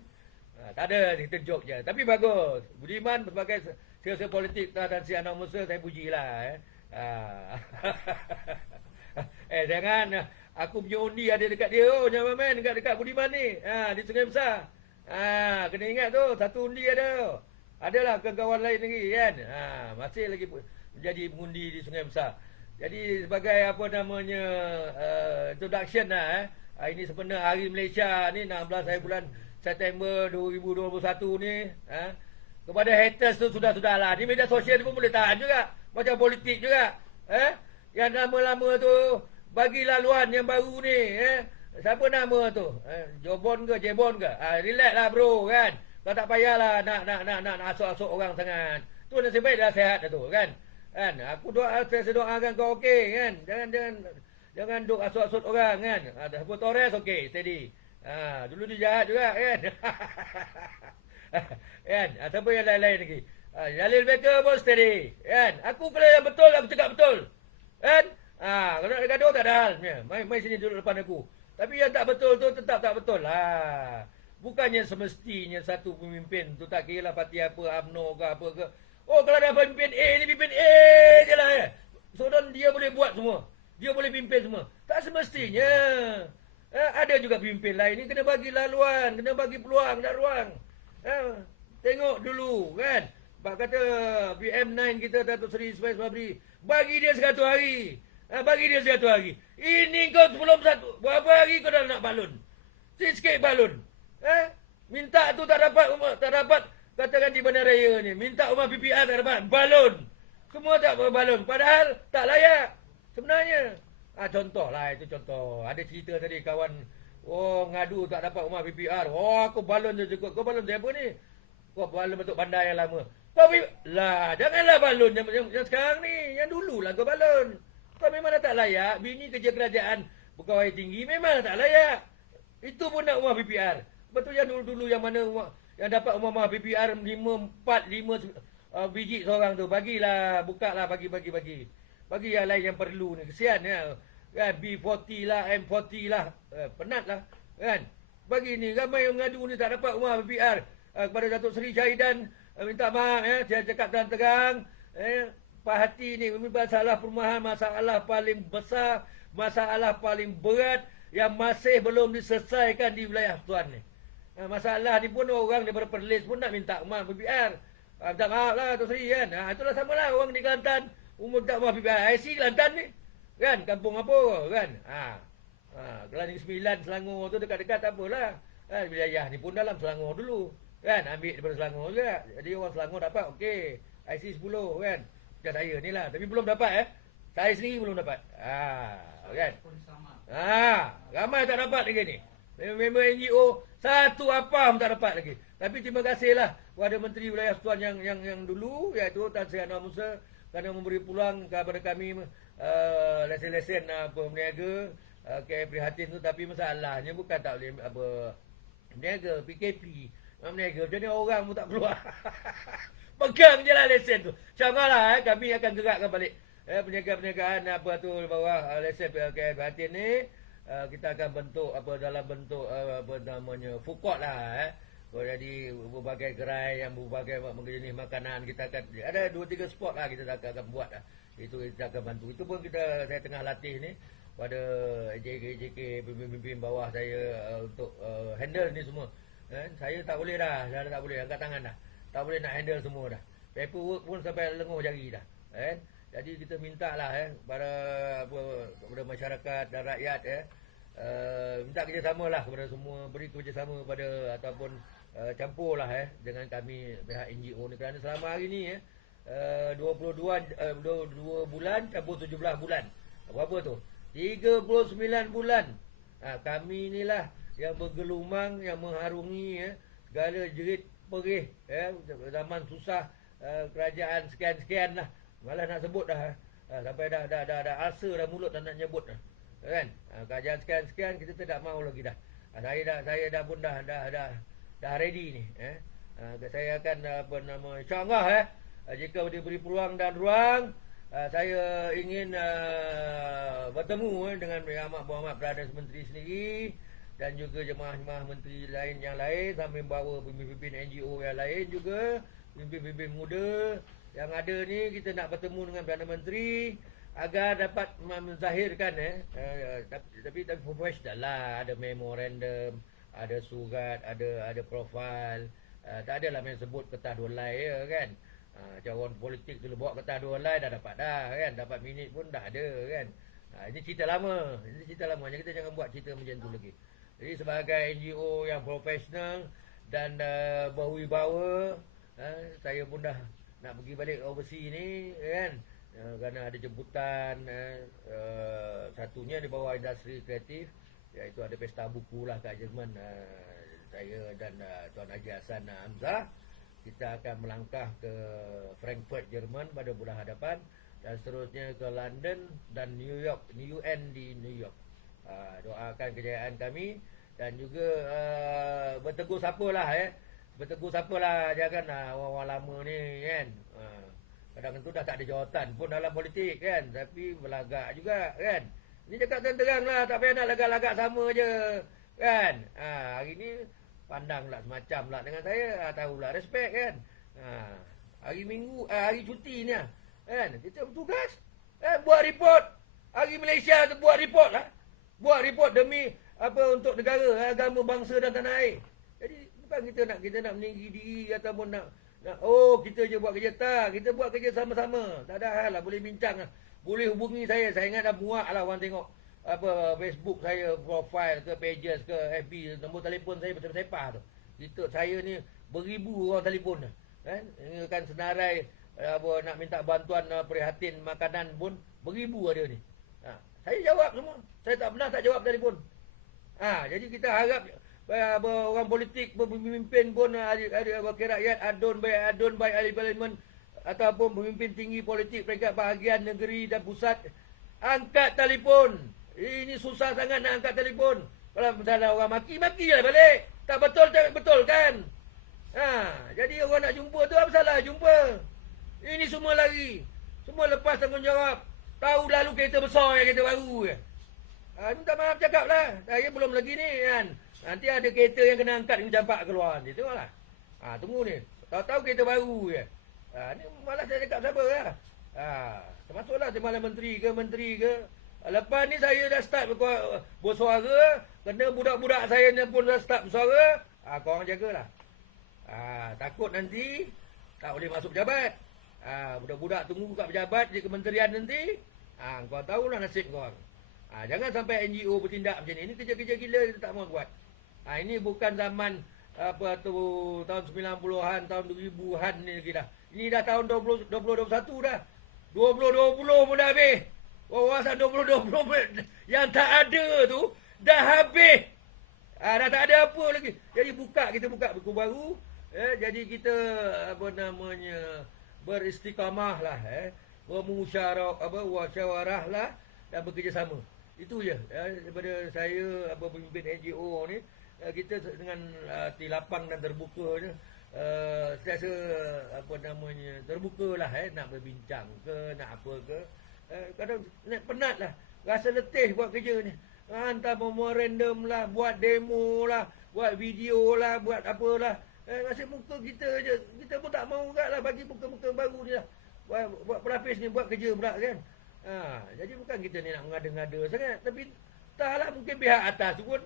Tak ada, kita joke je. Tapi bagus. Budiman sebagai sales politik Tan Sri Anwar Musa, saya pujilah. Jangan aku punya undi ada dekat dia. Jangan main dekat Budiman ni. Di Sungai Besar. Kena ingat tu, satu undi ada. Adalah kawan lain lagi kan. Masih lagi menjadi pengundi di Sungai Besar. Jadi sebagai introduction lah. Ini sebenarnya Hari Malaysia ni 16 hari bulan September 2021 ni. Kepada haters tu sudah-sudahlah. Di media sosial pun boleh tahan juga. Macam politik juga. Yang lama-lama tu bagi laluan yang baru ni. Siapa nama tu? Jebon ke? Relax lah bro kan. Kau tak payahlah nak asuk-asuk orang sangat. Tu nasib baik dah sihat dah tu kan. Aku saya doakan kau okey kan. Jangan duk asut-asut orang kan. Ada sebut Torres okey, steady. Dulu dia jahat juga kan. Kan? Siapa yang lain-lain lagi? Jalil Baker pun steady. Kan? Aku kalau yang betul aku cakap betul. Kan? Kalau nak gaduh tak ada hal. Mai sini duduk depan aku. Tapi yang tak betul tu tetap tak betul lah. Bukannya semestinya satu pemimpin tu tak kira lah parti apa, UMNO ke apa ke. Oh, kalau ada pemimpin A ni pimpin A je lah ya. So dia boleh buat semua. Dia boleh pimpin semua. Tak semestinya. Ada juga pemimpin lain ni kena bagi laluan, kena bagi peluang dan ruang. Tengok dulu kan. Pak kata PM9 kita Datuk Seri Ismail Sabri, bagi dia 100 hari. Bagi dia 100 hari. Ini kau sebelum berapa hari kau dah nak balon? Sikit balon. Minta tu tak dapat katakan di Bandaraya ni. Minta rumah PPR tak dapat. Balon. Semua tak berbalon. Padahal tak layak. Sebenarnya. Contoh lah. Itu contoh. Ada cerita tadi kawan. Ngadu tak dapat rumah PPR. Aku balon je cukup. Kau balon siapa ni? Kau balon bentuk bandar yang lama. Janganlah balon yang sekarang ni. Yang dulu lah kau balon. Kau memang dah tak layak. Bini kerja kerajaan. Pegawai tinggi memang tak layak. Itu pun nak rumah BPR. Betul yang dulu-dulu yang mana yang dapat rumah BPR 5 biji seorang tu. Bagilah, buka lah, bagi. Bagi yang lain yang perlu ni. Kesian ya. Kan, B40 lah, M40 lah. Penat lah. Kan? Bagi ni, ramai yang mengadu ni tak dapat rumah BPR. Kepada Datuk Seri Syahidan, minta maaf ya. Saya cakap terang-terang. Pak Hati ni masalah perumahan, masalah paling besar, masalah paling berat yang masih belum diselesaikan di wilayah Tuan ni. Masalah ni pun orang daripada Perlis pun nak minta rumah BPR. Minta maaf lah Datuk Seri kan. Itulah sama lah orang di Kelantan umur tak rumah BPR. IC Kelantan ni. Kan, kampung apa kan. Kelani 9 Selangor tu dekat-dekat tak apalah. Wilayah ni pun dalam Selangor dulu. Kan, ambil daripada Selangor juga. Jadi orang Selangor dapat okey. IC 10 kan. Macam saya ni lah. Tapi belum dapat Saya sendiri belum dapat. Kan. Ramai tak dapat lagi ni. Member NGO satu apa pun tak dapat lagi. Tapi terima kasihlah kepada Menteri Wilayah Persekutuan yang dulu, iaitu Tan Sri Anwar Musa, kerana memberi peluang kepada kami lesen-lesen berniaga KM Prihatin tu. Tapi masalahnya bukan tak boleh berniaga PKP. Berniaga macam ni orang pun tak keluar. Pegang je lah lesen tu. InsyaAllah kami akan gerakkan balik perniagaan bawah lesen KM Prihatin ni. Kita akan bentuk dalam bentuk food court lah. Jadi berbagai gerai yang berbagai jenis makanan kita akan ada 2-3 spot lah kita akan buat lah. Itu kita akan bantu. Itu pun saya tengah latih ni pada JK pimpin bawah saya untuk handle ni semua. Saya tak boleh dah, saya tak boleh angkat tangan dah. Tak boleh nak handle semua dah. Paperwork pun sampai lenguh jari dah. Jadi kita minta lah kepada masyarakat dan rakyat minta kerjasama lah kepada semua, beri kerjasama kepada ataupun campur lah dengan kami pihak NGO ni, kerana selama hari ni 22 bulan campur 17 bulan. Berapa tu? 39 bulan. Kami inilah yang bergelumang, yang mengharungi segala jerit perih zaman susah kerajaan sekian-sekian lah. Malah nak sebut dah. Sampai dah ulcer dah mulut dah nak nyebut dah. Kan? Kerajaan sekian-sekian kita tak mau lagi dah. Saya dah pun dah ready ni. Saya akan insya-Allah jika diberi peluang dan ruang, saya ingin bertemu dengan Amat Berhormat Perdana Menteri sendiri dan juga jemaah-jemaah menteri yang lain, sambil bawa pemimpin NGO yang lain juga, pemimpin muda yang ada ni. Kita nak bertemu dengan Perdana Menteri agar dapat menzahirkan tapi profesional lah. Ada memorandum, ada surat, ada profil. Tak adalah main sebut kertas dua lai kan. Cawan politik tu bawa kertas dua lai dah dapat dah kan. Dapat minit pun dah ada kan. Ini cerita lama. Kita jangan buat cerita macam tu lagi. Jadi sebagai NGO yang profesional dan berwibawa, saya pun dah nak pergi balik overseas ni kan. Kerana ada jemputan satunya di bawah industri kreatif, iaitu ada pesta buku lah kat Jerman. Saya dan Tuan Haji Hassan Hamzah, kita akan melangkah ke Frankfurt, Jerman pada bulan hadapan, dan seterusnya ke London dan New York, UN di New York. Doakan kejayaan kami dan juga bertegur siapalah bertegur siapalah, jangan orang-orang lama ni kan. Kadang tu dah tak ada jawatan pun dalam politik kan, tapi berlagak juga kan. Ni cakap terang lah, tak payah nak lagak-lagak sama je kan. Hari ni pandang lah semacam lah dengan saya, tahulah respect kan. Hari Minggu, hari cuti ni kan, kita bertugas buat report. Hari Malaysia tu buat report lah. Buat report demi untuk negara, agama, bangsa dan tanah air. Jadi bukan kita nak meninggi diri ataupun nak kita je buat kerja. Tak, kita buat kerja sama-sama. Tak ada hal lah, boleh bincang lah. Boleh hubungi saya. Saya ingat dah muak lah orang tengok Facebook saya, profile ke pages ke FB, nombor telefon saya bersepah tu. Kita saya ni beribu orang telefon kan. Kan senarai nak minta bantuan prihatin makanan pun beribu ada ni. Saya jawab semua. Saya tak pernah tak jawab telefon. Jadi kita harap orang politik, pemimpin pun ada wakil rakyat, adun baik ahli parlimen ataupun pemimpin tinggi politik peringkat bahagian negeri dan pusat, angkat telefon. Ini susah sangat nak angkat telefon. Kalau misalnya orang maki je balik. Tak betul kan. Jadi orang nak jumpa tu apa salah jumpa. Ini semua lari. Semua lepas tanggungjawab. Tahu lalu kereta besar yang kereta baru je. Minta maaf cakap lah. Saya belum lagi ni kan. Nanti ada kereta yang kena angkat dengan campak keluar. Nanti tengok lah. Tunggu ni. Tahu-tahu kereta baru je. Ni malah saya cakap sabar lah. Termasuklah Timbalan Menteri ke. Lepas ni saya dah start bersuara. Kena budak-budak saya ni pun dah start bersuara. Korang jagalah. Takut nanti tak boleh masuk pejabat. Budak-budak tunggu kat pejabat di kementerian nanti. Kau tahulah nasib korang. Jangan sampai NGO bertindak macam ni. Ini kerja-kerja gila kita tak mau buat. Ini bukan zaman apa tu tahun 90-an, tahun 2000-an ni lagi dah. Ini dah tahun 2021 dah. 2020 pun dah habis. Wawasan 2020 yang tak ada tu dah habis. Dah tak ada apa lagi. Jadi kita buka buku baru. Jadi kita beristiqamah lah. Bermusyawarah lah dan bekerjasama. Itu je daripada saya pemimpin NGO ni. Kita dengan hati lapang dan terbuka je. Sentiasa terbuka lah nak berbincang ke, nak apa ke. Kadang penat lah, rasa letih buat kerja ni. Hantar memorandum lah, buat demo lah, buat video lah, buat apalah. Masih muka kita je. Kita pun tak mahu lah bagi muka-muka baru ni lah. Buat pelapis ni, buat kerja pula kan. Jadi bukan kita ni nak mengada-ngada sangat. Tapi entahlah mungkin pihak atas tu pun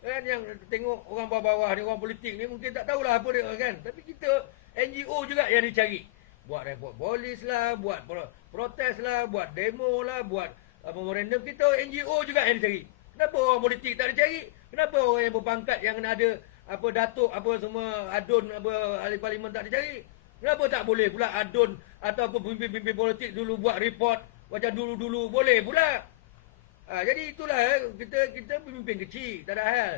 kan yang tengok orang bawah-bawah ni, orang politik ni mungkin tak tahulah apa dia kan. Tapi kita NGO juga yang dicari. Buat report polis lah, buat protes lah, buat demo lah, buat memorandum. Kita NGO juga yang dicari. Kenapa orang politik tak dicari? Kenapa orang yang berpangkat yang ada datuk semua adun ahli parlimen tak dicari? Kenapa tak boleh pula adun ataupun pemimpin politik dulu buat report macam dulu-dulu boleh pula? Jadi itulah kita pemimpin kecil, tak ada hal.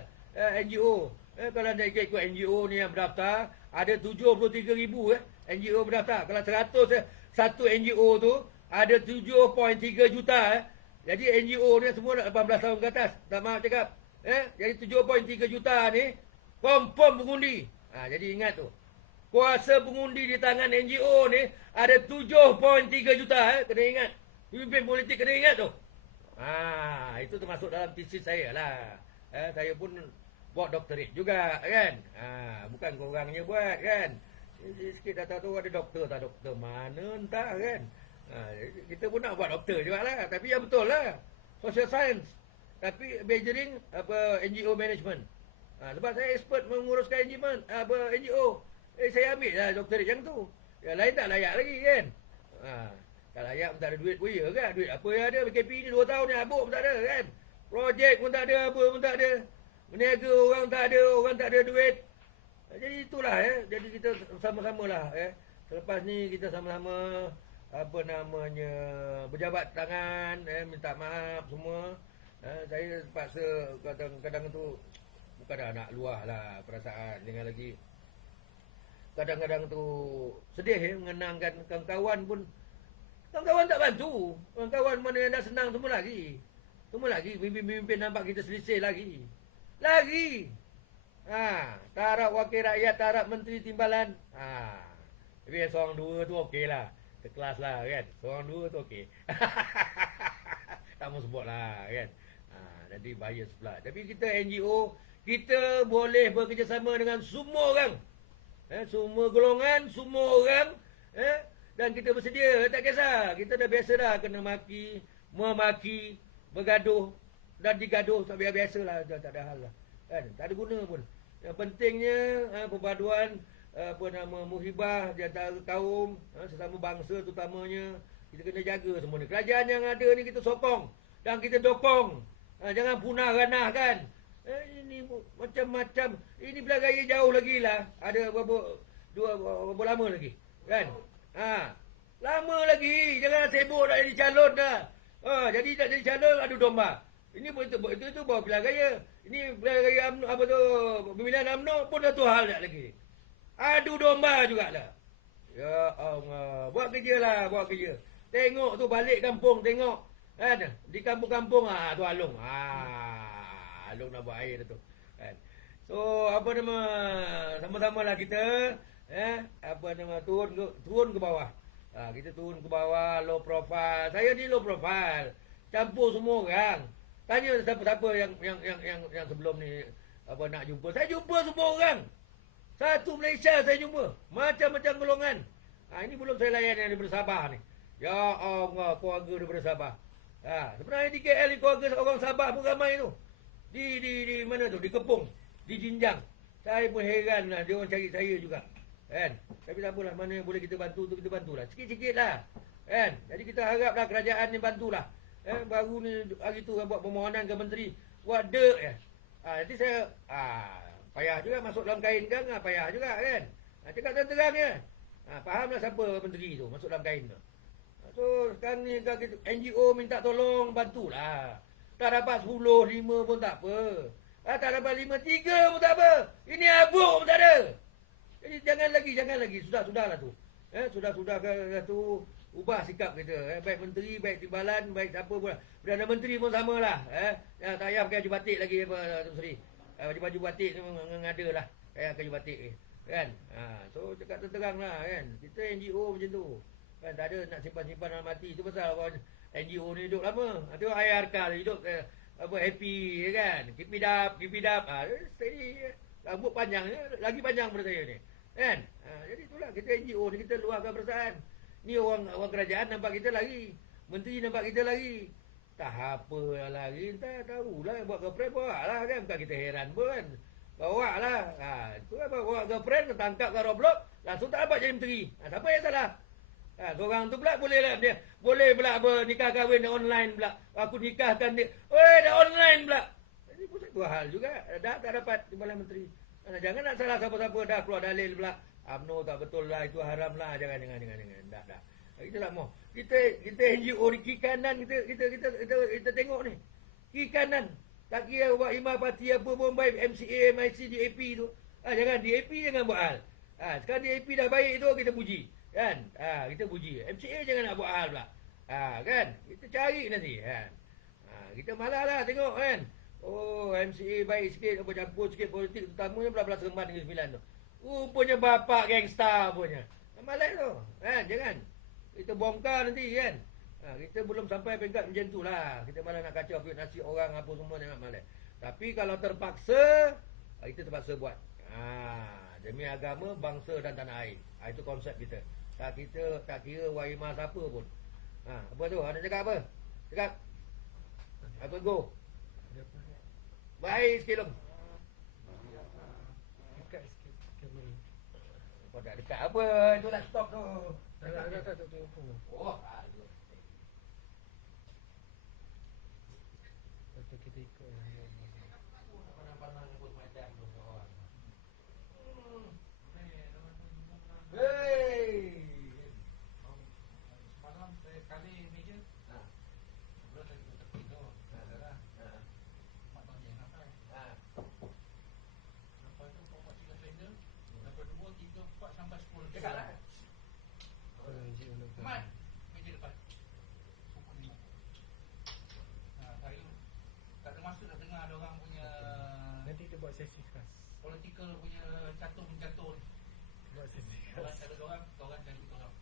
NGO. Kalau anda ikut NGO ni yang berdaftar, ada 73,000 NGO berdaftar. Kalau 100 satu NGO tu ada 7.3 juta. Jadi NGO ni semua 18 tahun ke atas. Tak maaf cakap. Jadi 7.3 juta ni confirm pengundi. Jadi ingat tu. Kuasa pengundi di tangan NGO ni ada 7.3 juta. Kena ingat. Pemimpin politik kena ingat tu. Itu termasuk dalam tesis saya lah. Saya pun buat doktorat juga kan. Bukan korangnya buat kan. Sikit dah tahu ada doktor tak doktor mana entah kan. Kita pun nak buat doktor juga lah. Tapi yang betul lah. Social science. Tapi majoring NGO management. Sebab saya expert menguruskan NGO. Saya ambil lah doktorat yang tu. Yang lain tak layak lagi kan. Tak layak pun tak ada duit pun ya kan. Duit apa yang ada. BKP ni 2 tahun ni habuk pun tak ada kan. Projek pun tak ada, apa pun tak ada. Meniaga orang tak ada duit. Jadi itulah Jadi kita sama-sama lah Selepas ni kita sama-sama berjabat tangan, minta maaf semua. Saya terpaksa kadang-kadang tu bukan dah nak luah lah perasaan dengan lagi. Kadang-kadang tu sedih mengenangkan kawan-kawan pun. Kawan-kawan tak bantu. Kawan-kawan mana yang dah senang semua lagi. Pimpin-pimpin nampak kita selisih lagi. Tarap wakil rakyat, tarap menteri timbalan. Tapi seorang dua tu okey lah. Sekelas lah kan. Seorang dua tu okey. Tak mau sebut lah kan. Nanti bias pula. Tapi kita NGO, kita boleh bekerjasama dengan semua orang. Semua golongan, semua orang. Dan kita bersedia, tak kisah. Kita dah biasa dah kena memaki, bergaduh dan digaduh. Tak biasa lah, tak ada hal lah. Kan? Tak ada guna pun. Yang pentingnya perpaduan muhibah di antara kaum, sesama bangsa terutamanya. Kita kena jaga semua ni. Kerajaan yang ada ni kita sokong dan kita dokong. Jangan punah ranah kan. Ini macam-macam. Ini belah raya jauh lagi lah. Ada berapa lama lagi kan. Lama lagi. Jangan sibuk nak jadi calon dah. Jadi tak jadi calon adu domba. Ini itu bawa pilihan raya. Ini pilihan raya pemilihan UMNO pun satu hal tak lagi. Adu domba jugalah. Ya Allah. Buat kerja lah, buat kerja. Tengok tu balik kampung, tengok. Kan? Di kampung-kampung tu alung. Long nak buat air tu kan. So apa nama, sama-sama lah kita apa nama, turun ke bawah. Kita turun ke bawah, low profile. Saya ni low profile, campur semua orang. Tanya siapa-siapa yang sebelum ni apa nak jumpa. Saya jumpa semua orang. Satu Malaysia saya jumpa, macam-macam golongan. Ini belum saya layan yang daripada Sabah ni. Ya Allah, keluarga daripada Sabah. Sebenarnya di KL ni keluarga orang Sabah pun ramai tu. Di mana tu? Di Kepung, di Jinjang. Saya pun heran lah, dia orang cari saya juga. Kan? Tapi tak apalah, mana yang boleh kita bantu tu kita bantulah. Sikit-sikit lah. Kan? Jadi kita haraplah kerajaan ni bantulah. Baru ni hari tu buat permohonan ke menteri, buat dek ya. Nanti saya payah juga masuk dalam kain kan, payah juga kan. Cakap terang ya. Fahamlah siapa menteri tu masuk dalam kain tu. So sekarang ni NGO minta tolong, bantulah. Tak dapat 10, 5 pun tak apa. Tak dapat 5, 3 pun tak apa. Ini abuk pun tak ada. Jadi jangan lagi. Sudahlah tu. Sudah tu ubah sikap kita. Baik menteri, baik timbalan, baik siapa pun. Perdana menteri pun samalah. Tak payah pakai baju batik lagi apa Tuan Seri. Baju batik tu mengada lah. Pakai baju batik ni. Kan? So cakap terang lah kan. Kita NGO macam tu. Kan tak ada nak simpan-simpan dalam hati. Itu pasal NGO ni hidup lama. Tengok IRK hidup happy kan. Keep it up. Steady. Rambut panjangnya lagi panjang daripada saya ni. Kan? Jadi itulah kita NGO ni, kita luahkan perasaan. Ni orang kerajaan nampak kita lari. Menteri nampak kita lari. Tak apa lari, tak tahulah buat girlfriend bawa lah kan. Bukan kita heran pun kan. Bawa lah. Itu lah bawa girlfriend, tangkap kat Roblox, langsung tak dapat jadi menteri. Siapa yang salah? Seorang tu pula boleh lah dia. Boleh pula nikah kahwin online pula. Aku nikahkan dia. Dah online pula. Jadi pun satu hal juga. Dah tak dapat timbalan menteri. Jangan nak salah siapa-siapa dah keluar dalil pula. UMNO tak betul lah, itu haram lah. Jangan. Dah. Kita tak mau. Kita NGO ni kiri kanan kita tengok ni. Kiri kanan. Tak kira buat imam parti apa pun baik, MCA, MIC, DAP tu. Jangan DAP jangan buat hal. Sekarang DAP dah baik tu kita puji. Kan? Kita puji. MCA jangan nak buat hal pula. Kan? Kita cari nanti kan. Kita malah lah tengok kan. MCA baik sikit, apa campur sikit politik, terutamanya Belas Remban Negeri Sembilan tu. Rupanya bapak gangster punya. Malas tu. Kan? Jangan. Kita bongkar nanti kan. Kita belum sampai peringkat macam tu lah. Kita malah nak kacau nasib orang apa semua, jangan malas. Tapi kalau terpaksa, kita terpaksa buat. Demi agama, bangsa dan tanah air. Itu konsep kita. Tak kira waimah siapa pun. Apa tu? Ada cakap apa? Cakap. Apa go? Baik sikit dong. Dekat sikit kamera. Kau tak dekat apa? Itu nak stop tu. Tak tu. Lepas kita ikut. Semalam saya kali meja. Sebelum saya tepi tu, saudara. Mak tanya apa? Lepas tu kau buat 3 sender. Lepas 2, 3, 4 sampai 10. Dekat lah. Mat, meja depan. Pukul 5. Saya tak ada masa dah dengar ada orang punya Nanti kita buat sesi khas. political punya catur-mencatur ni. Buat sesi Orang khas. cari orang cari orang.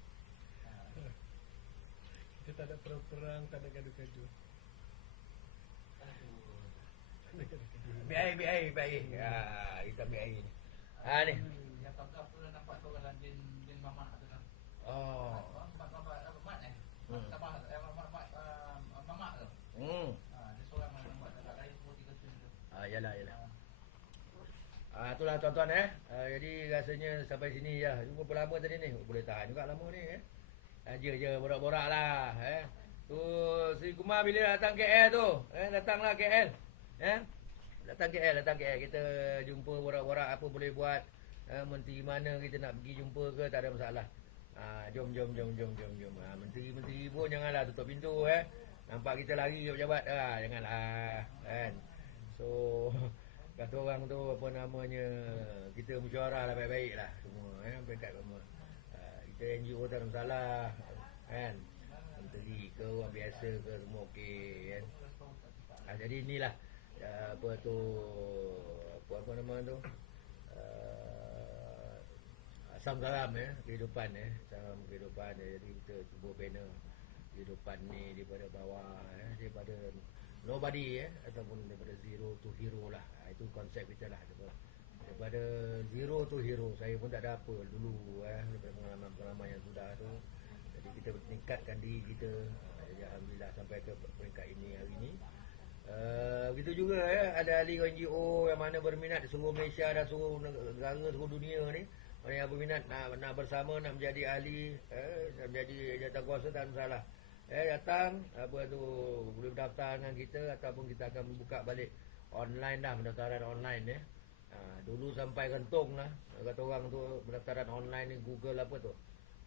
Kita tak ada perang, tak ada gaduh-gaduh. Biar air. Kita ambil air ni. Ni. Yang tak pernah nampak tu orang din mamak tu kan. Mamak tu. Dia seorang yang nampak tak lain 2-3 tu. Yalah. Itulah tuan-tuan jadi rasanya sampai sini ya. Jumpa berapa lama tadi ni? Boleh tahan juga lama ni je borak-borak lah Tu Sri Kumar bila datang KL tu datanglah KL Datang KL kita jumpa borak-borak apa boleh buat. Menteri mana kita nak pergi jumpa ke, tak ada masalah. Jom. Menteri pun janganlah tutup pintu nampak kita lari ke pejabat janganlah kan. So kata orang tu apa namanya, kita musyawarah lah baik-baik lah semua peringkat semua. Kita NGO tak ada masalah kan. Menteri ke orang biasa ke semua okey kan. Jadi inilah apa tu, apa nama tu, asam garam kehidupan asam kehidupan jadi kita cuba bina kehidupan ni daripada bawah daripada nobody ataupun daripada zero to hero lah. Itu konsep kita lah, daripada zero to hero. Saya pun tak ada apa dulu daripada pengalaman-pengalaman yang sudah tu. Jadi kita meningkatkan diri kita. Jadi alhamdulillah sampai ke peringkat ini hari ini. Begitu juga ada ahli NGO yang mana berminat di seluruh Malaysia dan seluruh negara, seluruh dunia ni. Orang yang berminat nak bersama, nak menjadi ahli, nak menjadi jawatankuasa, tak masalah. Datang, apa tu, boleh berdaftar dengan kita ataupun kita akan membuka balik online dah, pendaftaran online dulu sampai gantung lah. Kata orang tu pendaftaran online ni Google apa tu,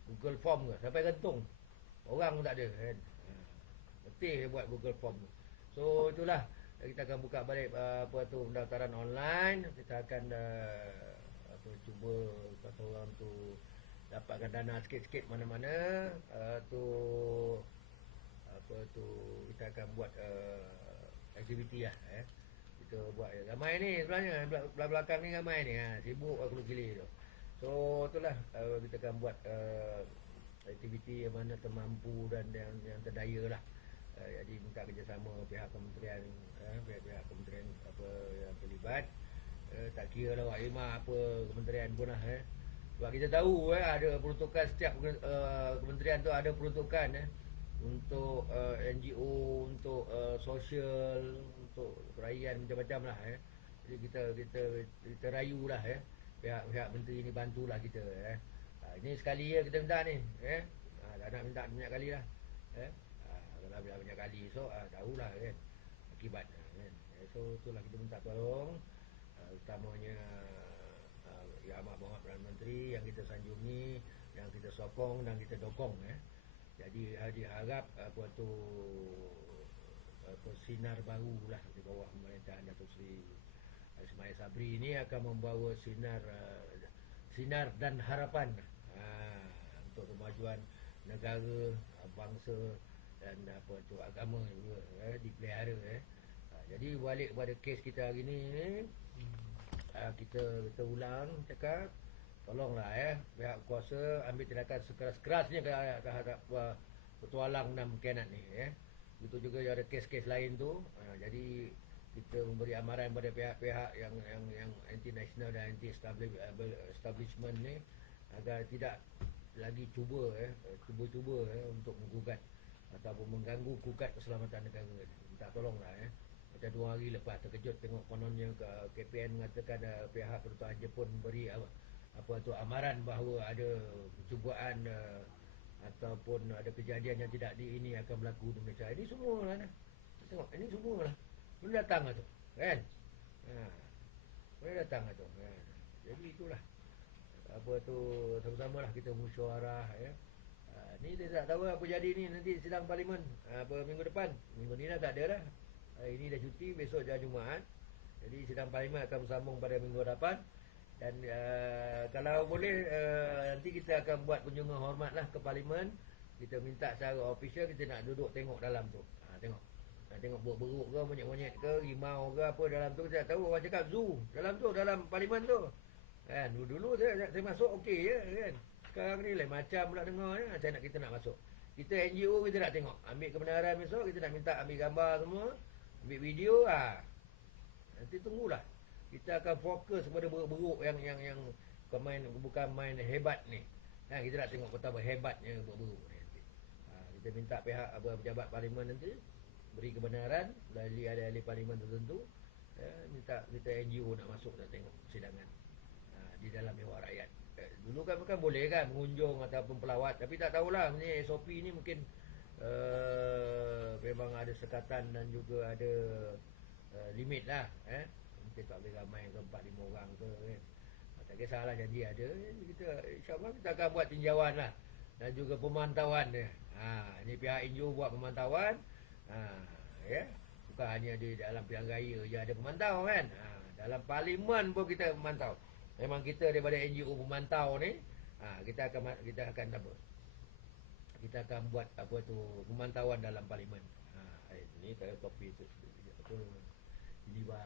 Google Form ke, sampai gantung. Orang pun tak ada kan. Letih buat Google Form tu. So itulah, kita akan buka balik apa tu pendaftaran online. Kita akan cuba kata orang tu dapatkan dana sikit-sikit mana-mana tu apa tu kita akan buat aktiviti lah kita buat ramai ni sebenarnya belakang ni ramai ni sibuk aku kili tu. So itulah kita akan buat aktiviti yang mana termampu dan yang terdaya lah. Jadi minta kerjasama pihak kementerian pihak kementerian apa yang terlibat. Tak kira lah Wak apa kementerian pun lah sebab kita tahu ada peruntukan setiap kementerian tu ada peruntukan untuk NGO, untuk sosial, untuk perayaan macam-macam lah jadi kita rayu lah pihak menteri ni bantulah kita ini sekali kita minta ni tak nak minta banyak kali lah kalau banyak kali so tahulah kan akibat kan. So itulah kita minta tolong utamanya Yang Amat Berhormat Perdana Menteri yang kita sanjungi, yang kita sokong dan kita dokong Jadi diharap apa tu sinar baru lah di bawah pemerintahan Datuk Seri Ismail Sabri ini akan membawa sinar dan harapan untuk kemajuan negara, bangsa dan apa tu agama juga dipelihara jadi balik kepada kes kita hari ni kita ulang cakap tolonglah pihak kuasa ambil tindakan sekeras-kerasnya terhadap petualang dan pengkhianat ni Begitu juga ada kes-kes lain tu jadi kita memberi amaran kepada pihak-pihak yang anti-national dan anti-establishment ni agar tidak lagi cuba untuk menggugat ataupun mengganggu gugat keselamatan negara ni. Minta tolonglah Macam 2 hari lepas terkejut tengok kononnya KPN mengatakan pihak kedutaan Jepun beri apa tu amaran bahawa ada percubaan ataupun ada kejadian yang tidak ini akan berlaku di Malaysia. Ini semua lah tengok ini semua lah boleh datang lah tu kan boleh datang lah tu jadi itulah apa tu sama-sama lah kita musyawarah ni dia tak tahu apa jadi ni nanti sidang parlimen apa minggu depan. Minggu ni dah tak ada dah. Hari ni dah cuti, besok dah Jumaat. Jadi sidang parlimen akan bersambung pada minggu depan. Dan kalau boleh nanti kita akan buat kunjungan hormat lah ke parlimen. Kita minta secara official kita nak duduk tengok dalam tu. Tengok beruk-beruk ke, monyet-monyet ke, rimau ke apa dalam tu. Saya tahu orang cakap zoo dalam tu, dalam parlimen tu. Kan dulu saya masuk okey je kan. Sekarang ni lain macam pula dengar kita nak masuk. Kita NGO kita nak tengok. Ambil kebenaran besok kita nak minta ambil gambar semua, ambil video nanti tunggulah. Kita akan fokus kepada beruk-beruk yang bukan main hebat ni. Kita nak tengok betapa hebatnya beruk-beruk ni nanti. Kita minta pihak pejabat parlimen nanti beri kebenaran melalui ahli-ahli parlimen tertentu. Minta kita NGO nak masuk nak tengok persidangan di dalam Dewan Rakyat. Dulu kan boleh kan mengunjung ataupun pelawat, tapi tak tahulah ni SOP ni mungkin memang ada sekatan dan juga ada limit lah mungkin tak boleh ramai ke 4-5 orang ke kan. Tak kisahlah janji ada kita insyaAllah kita akan buat tinjauan lah dan juga pemantauan dia. Ni pihak NGO buat pemantauan bukan hanya di dalam pilihan raya je ada pemantau kan. Dalam parlimen pun kita memantau. Memang kita daripada NGO pemantau ni kita akan apa? Kita akan buat apa tu pemantauan dalam parlimen. Ini topik tu apa Jiwa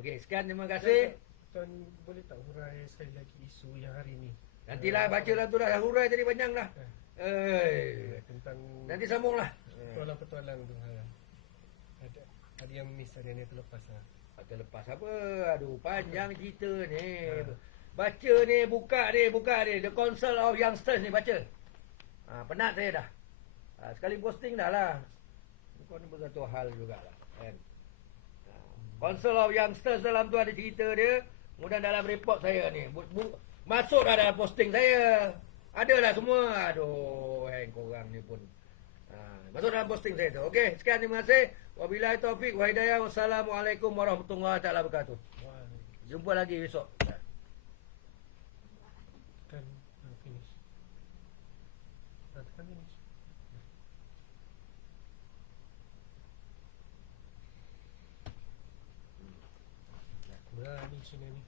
Okey, sekian, terima kasih. Tuan boleh tak hurai sekali lagi isu yang hari ni? Nantilah bacalah tu dah hurai jadi panjang dah. Tentang Nanti sambunglah. petualang-petualang tu. Ada yang miss, ada yang terlepas lah. Terlepas apa? Aduh, panjang cerita ni. Baca ni, buka ni. The Council of Youngsters ni baca. Penat saya dah. Sekali posting dah lah. Kau ni pun satu hal jugalah, kan. Council of Youngsters dalam tu ada cerita dia. Kemudian dalam report saya ni masuk dah dalam posting saya. Ada dah semua. Aduh, korang ni pun masuk dalam posting saya tu. Okey, sekian, terima kasih. Wabillahi taufiq wa hidayah. Wassalamualaikum warahmatullahi taala wabarakatuh. Jumpa lagi besok. Kan finish. Kan finish. Berani sini ni.